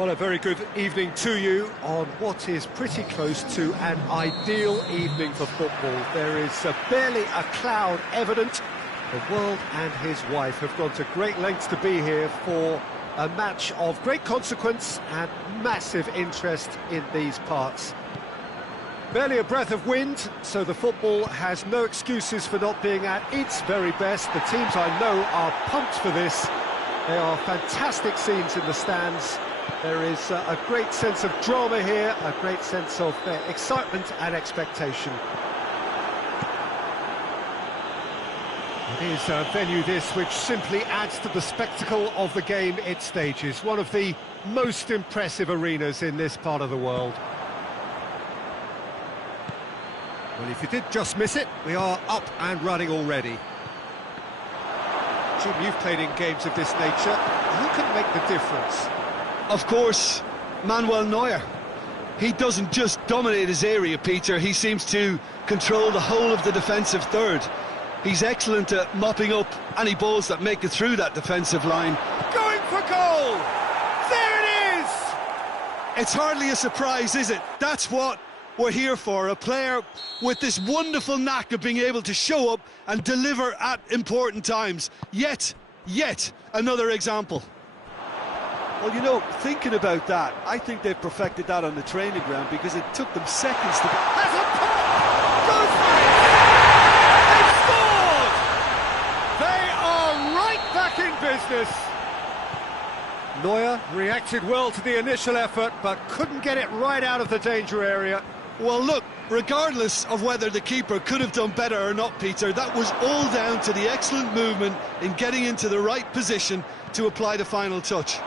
Well, a very good evening to you on what is pretty close to an ideal evening for football. There is barely a cloud evident. The world and his wife have gone to great lengths to be here for a match of great consequence and massive interest in these parts. Barely a breath of wind, so the football has no excuses for not being at its very best. The teams I know are pumped for this. They are fantastic scenes in the stands. There is a great sense of drama here, a great sense of excitement and expectation. It is a venue this which simply adds to the spectacle of the game it stages. One of the most impressive arenas in this part of the world. Well, if you did just miss it, we are up and running already. Jim, you've played in games of this nature. Who can make the difference? Of course, Manuel Neuer. He doesn't just dominate his area, Peter. He seems to control the whole of the defensive third. He's excellent at mopping up any balls that make it through that defensive line. Going for goal! There it is! It's hardly a surprise, is it? That's what we're here for. A player with this wonderful knack of being able to show up and deliver at important times. Yet another example. Well, you know, thinking about that, I think they've perfected that on the training ground because it took them seconds to... Has a pop! Goes for it! They've scored! They are right back in business. Neuer reacted well to the initial effort, but couldn't get it right out of the danger area. Well, look, regardless of whether the keeper could have done better or not, Peter, that was all down to the excellent movement in getting into the right position to apply the final touch.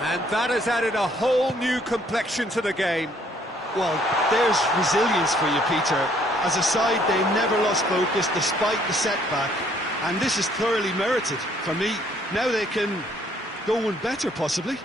And that has added a whole new complexion to the game. Well, there's resilience for you, Peter. As a side, they never lost focus despite the setback. And this is thoroughly merited for me. Now they can go one better, possibly.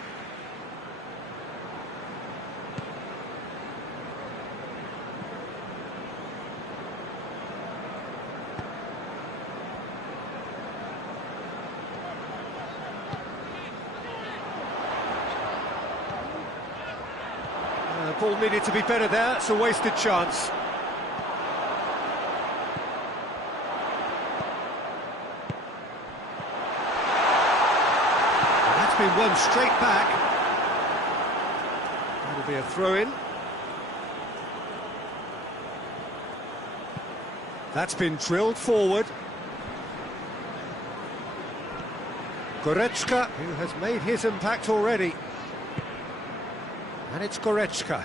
Ball needed to be better there, it's a wasted chance. And that's been won straight back. That'll be a throw-in. That's been drilled forward. Goretzka, who has made his impact already. And it's Goretzka.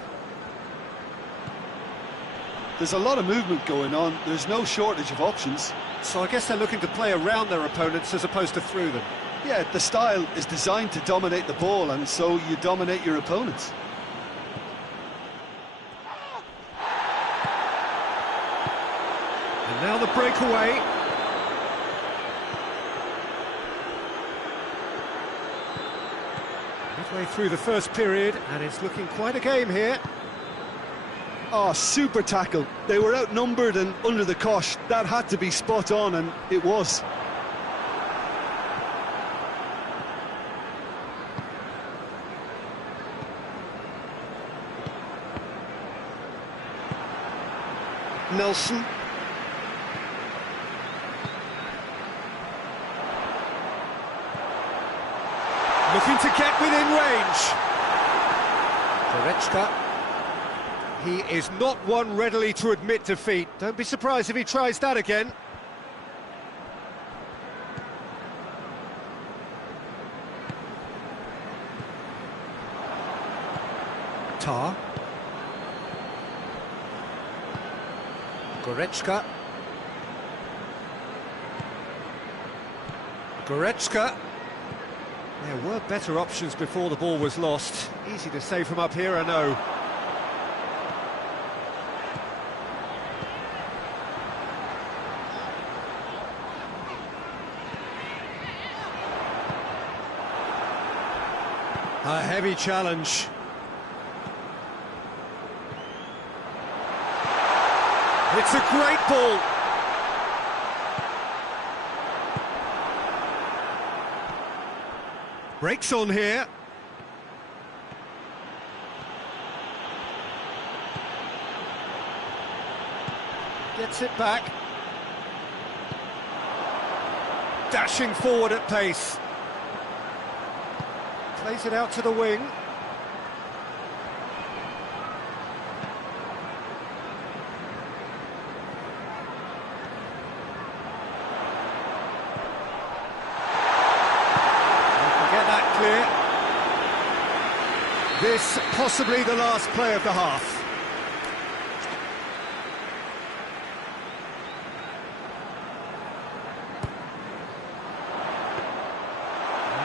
There's a lot of movement going on. There's no shortage of options. So I guess they're looking to play around their opponents as opposed to through them. Yeah, the style is designed to dominate the ball, and so you dominate your opponents. And now the breakaway. Midway through the first period, and it's looking quite a game here. Oh, super tackle. They were outnumbered and under the cosh. That had to be spot on, and it was. Nelson. Looking to get within range. Goretzka. He is not one readily to admit defeat. Don't be surprised if he tries that again. Tar. Goretzka. Goretzka. There were better options before the ball was lost. Easy to say from up here, I know. A heavy challenge. It's a great ball. Breaks on here. Gets it back. Dashing forward at pace. Plays it out to the wing. Get that clear. This possibly the last play of the half.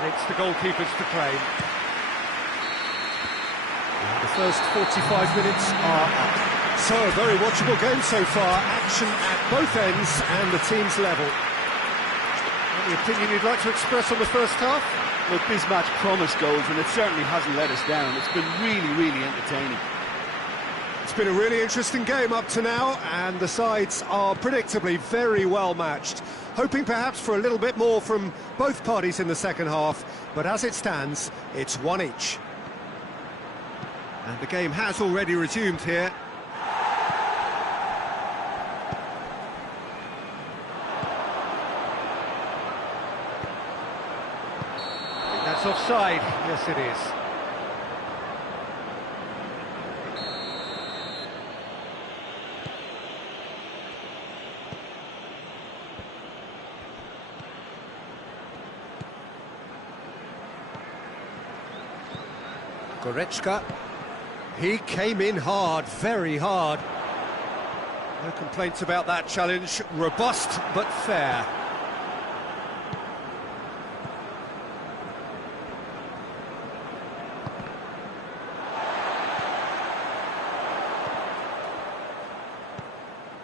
It's the goalkeepers to claim. And the first 45 minutes are up. So, a very watchable game so far. Action at both ends and the team's level. Any opinion you'd like to express on the first half? Look, this match promised goals, and it certainly hasn't let us down. It's been really, really entertaining. It's been a really interesting game up to now, and the sides are predictably very well matched. Hoping perhaps for a little bit more from both parties in the second half, but as it stands, it's one each. And the game has already resumed here. I think that's offside. Yes, it is. Goretzka, he came in hard, very hard. No complaints about that challenge, robust but fair.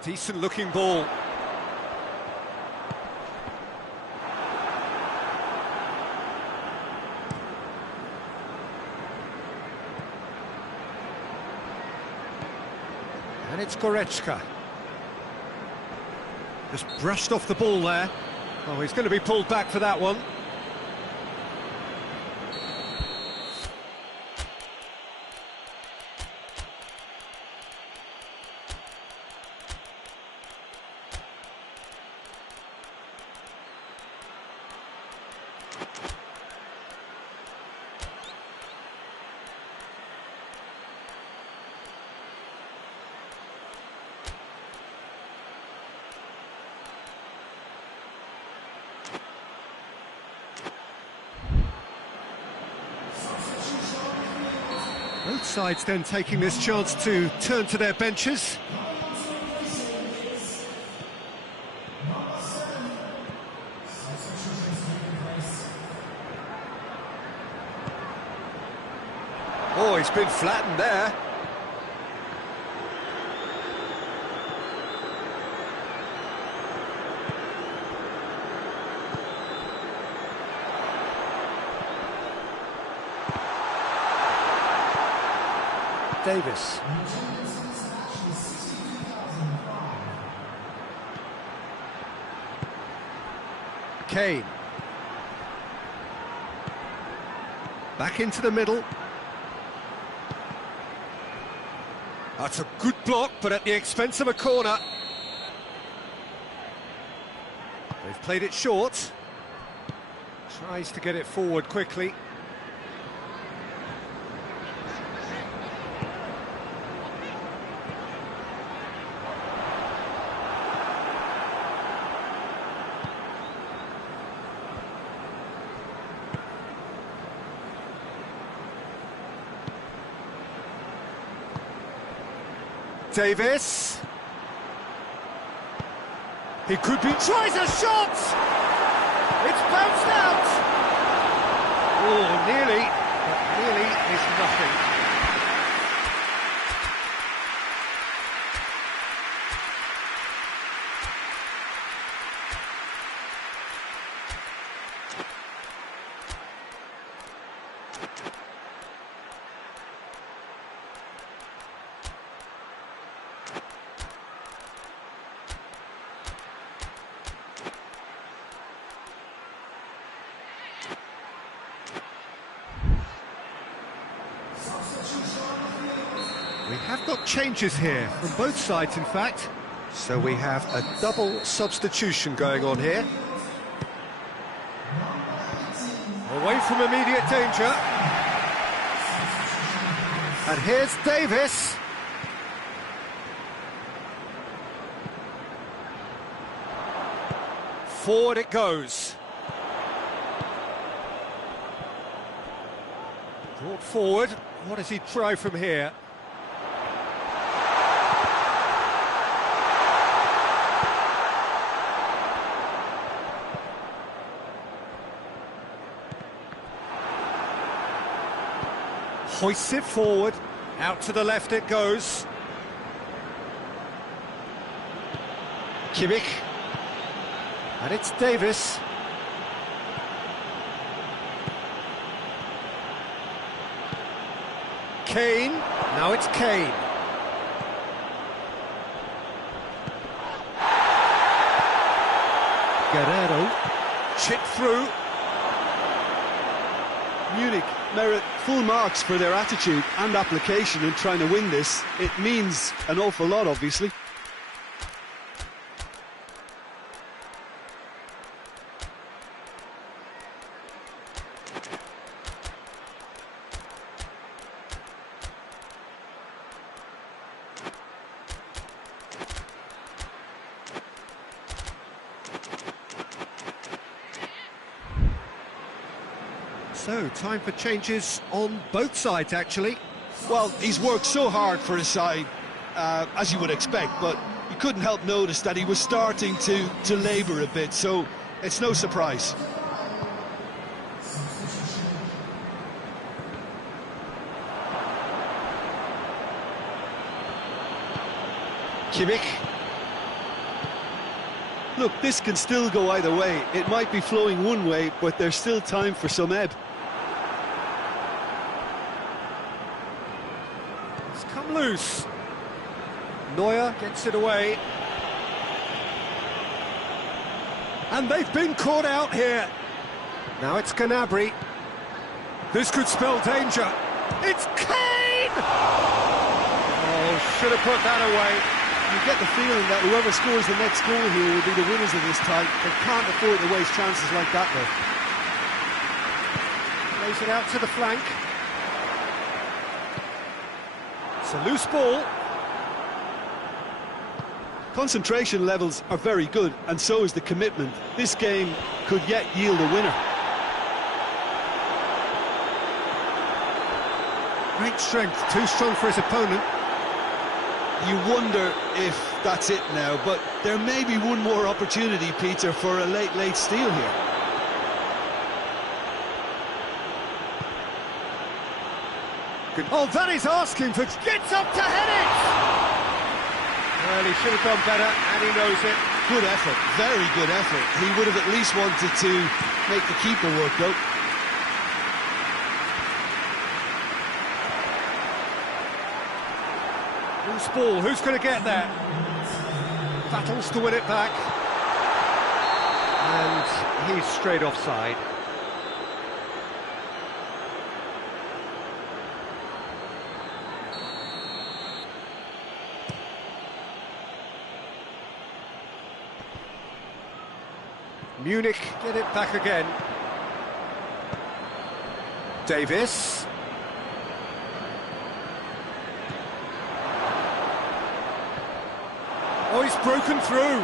Decent looking ball. And it's Goretzka. Just brushed off the ball there. Oh, he's going to be pulled back for that one. Both sides then taking this chance to turn to their benches. Oh, he's been flattened there. Davis. Kane. Back into the middle. That's a good block, but at the expense of a corner. They've played it short. Tries to get it forward quickly. Davis. He could be... Tries a shot! It's bounced out! Oh, nearly, but nearly is nothing. changes here, from both sides in fact. So we have a double substitution going on here. Away from immediate danger. And here's Davis. Forward it goes. Brought forward. What does he try from here? Hoists it forward. Out to the left it goes. Kimmich. And it's Davis. Kane. Now it's Kane. Guerrero. Chip through. Munich merit full marks for their attitude and application in trying to win this. It means an awful lot, obviously. So, time for changes on both sides, actually. Well, he's worked so hard for his side, as you would expect, but you couldn't help notice that he was starting to labour a bit, so it's no surprise. Kimmich. Look, this can still go either way. It might be flowing one way, but there's still time for some ebb. It's come loose. Neuer gets it away. And they've been caught out here. Now it's Gnabry. This could spell danger. It's Kane! Oh, should have put that away. You get the feeling that whoever scores the next goal here will be the winners of this tie. They can't afford to waste chances like that, though. Plays it out to the flank. It's a loose ball. Concentration levels are very good, and so is the commitment. This game could yet yield a winner. Great strength, too strong for his opponent. You wonder if that's it now, but there may be one more opportunity, Peter, for a late steal here. Good. Oh, that is asking for... Gets up to head it! Well, he should have done better, and he knows it. Good effort, very good effort. He would have at least wanted to make the keeper work, though. Loose ball, who's going to get there? Battles to win it back. And he's straight offside. Munich get it back again. Davis. Oh, he's broken through.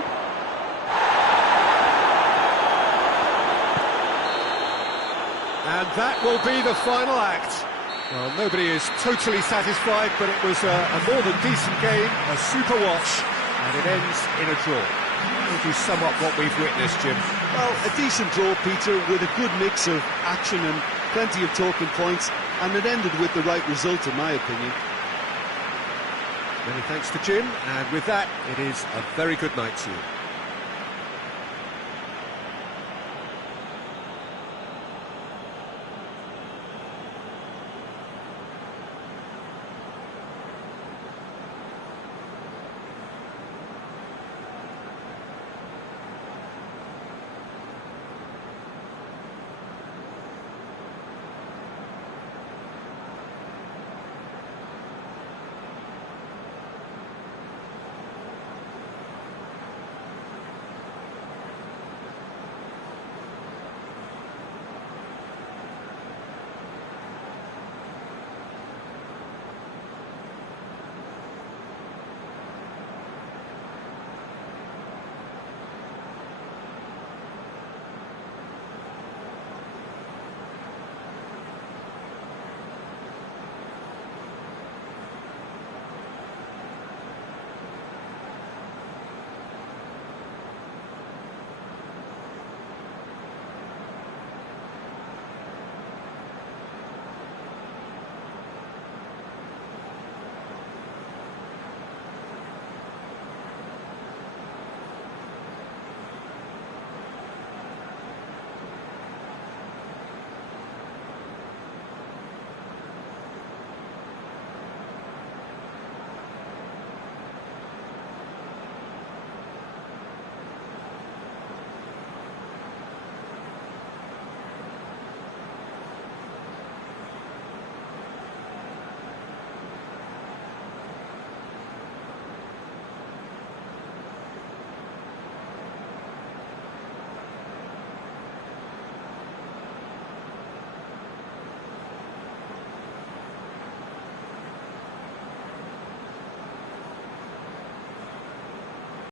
And that will be the final act. Well, nobody is totally satisfied, but it was a more than decent game, a super watch, and it ends in a draw. How would you sum up what we've witnessed, Jim? Well, a decent draw, Peter, with a good mix of action and plenty of talking points, and it ended with the right result, in my opinion. Many thanks to Jim, and with that, it is a very good night to you.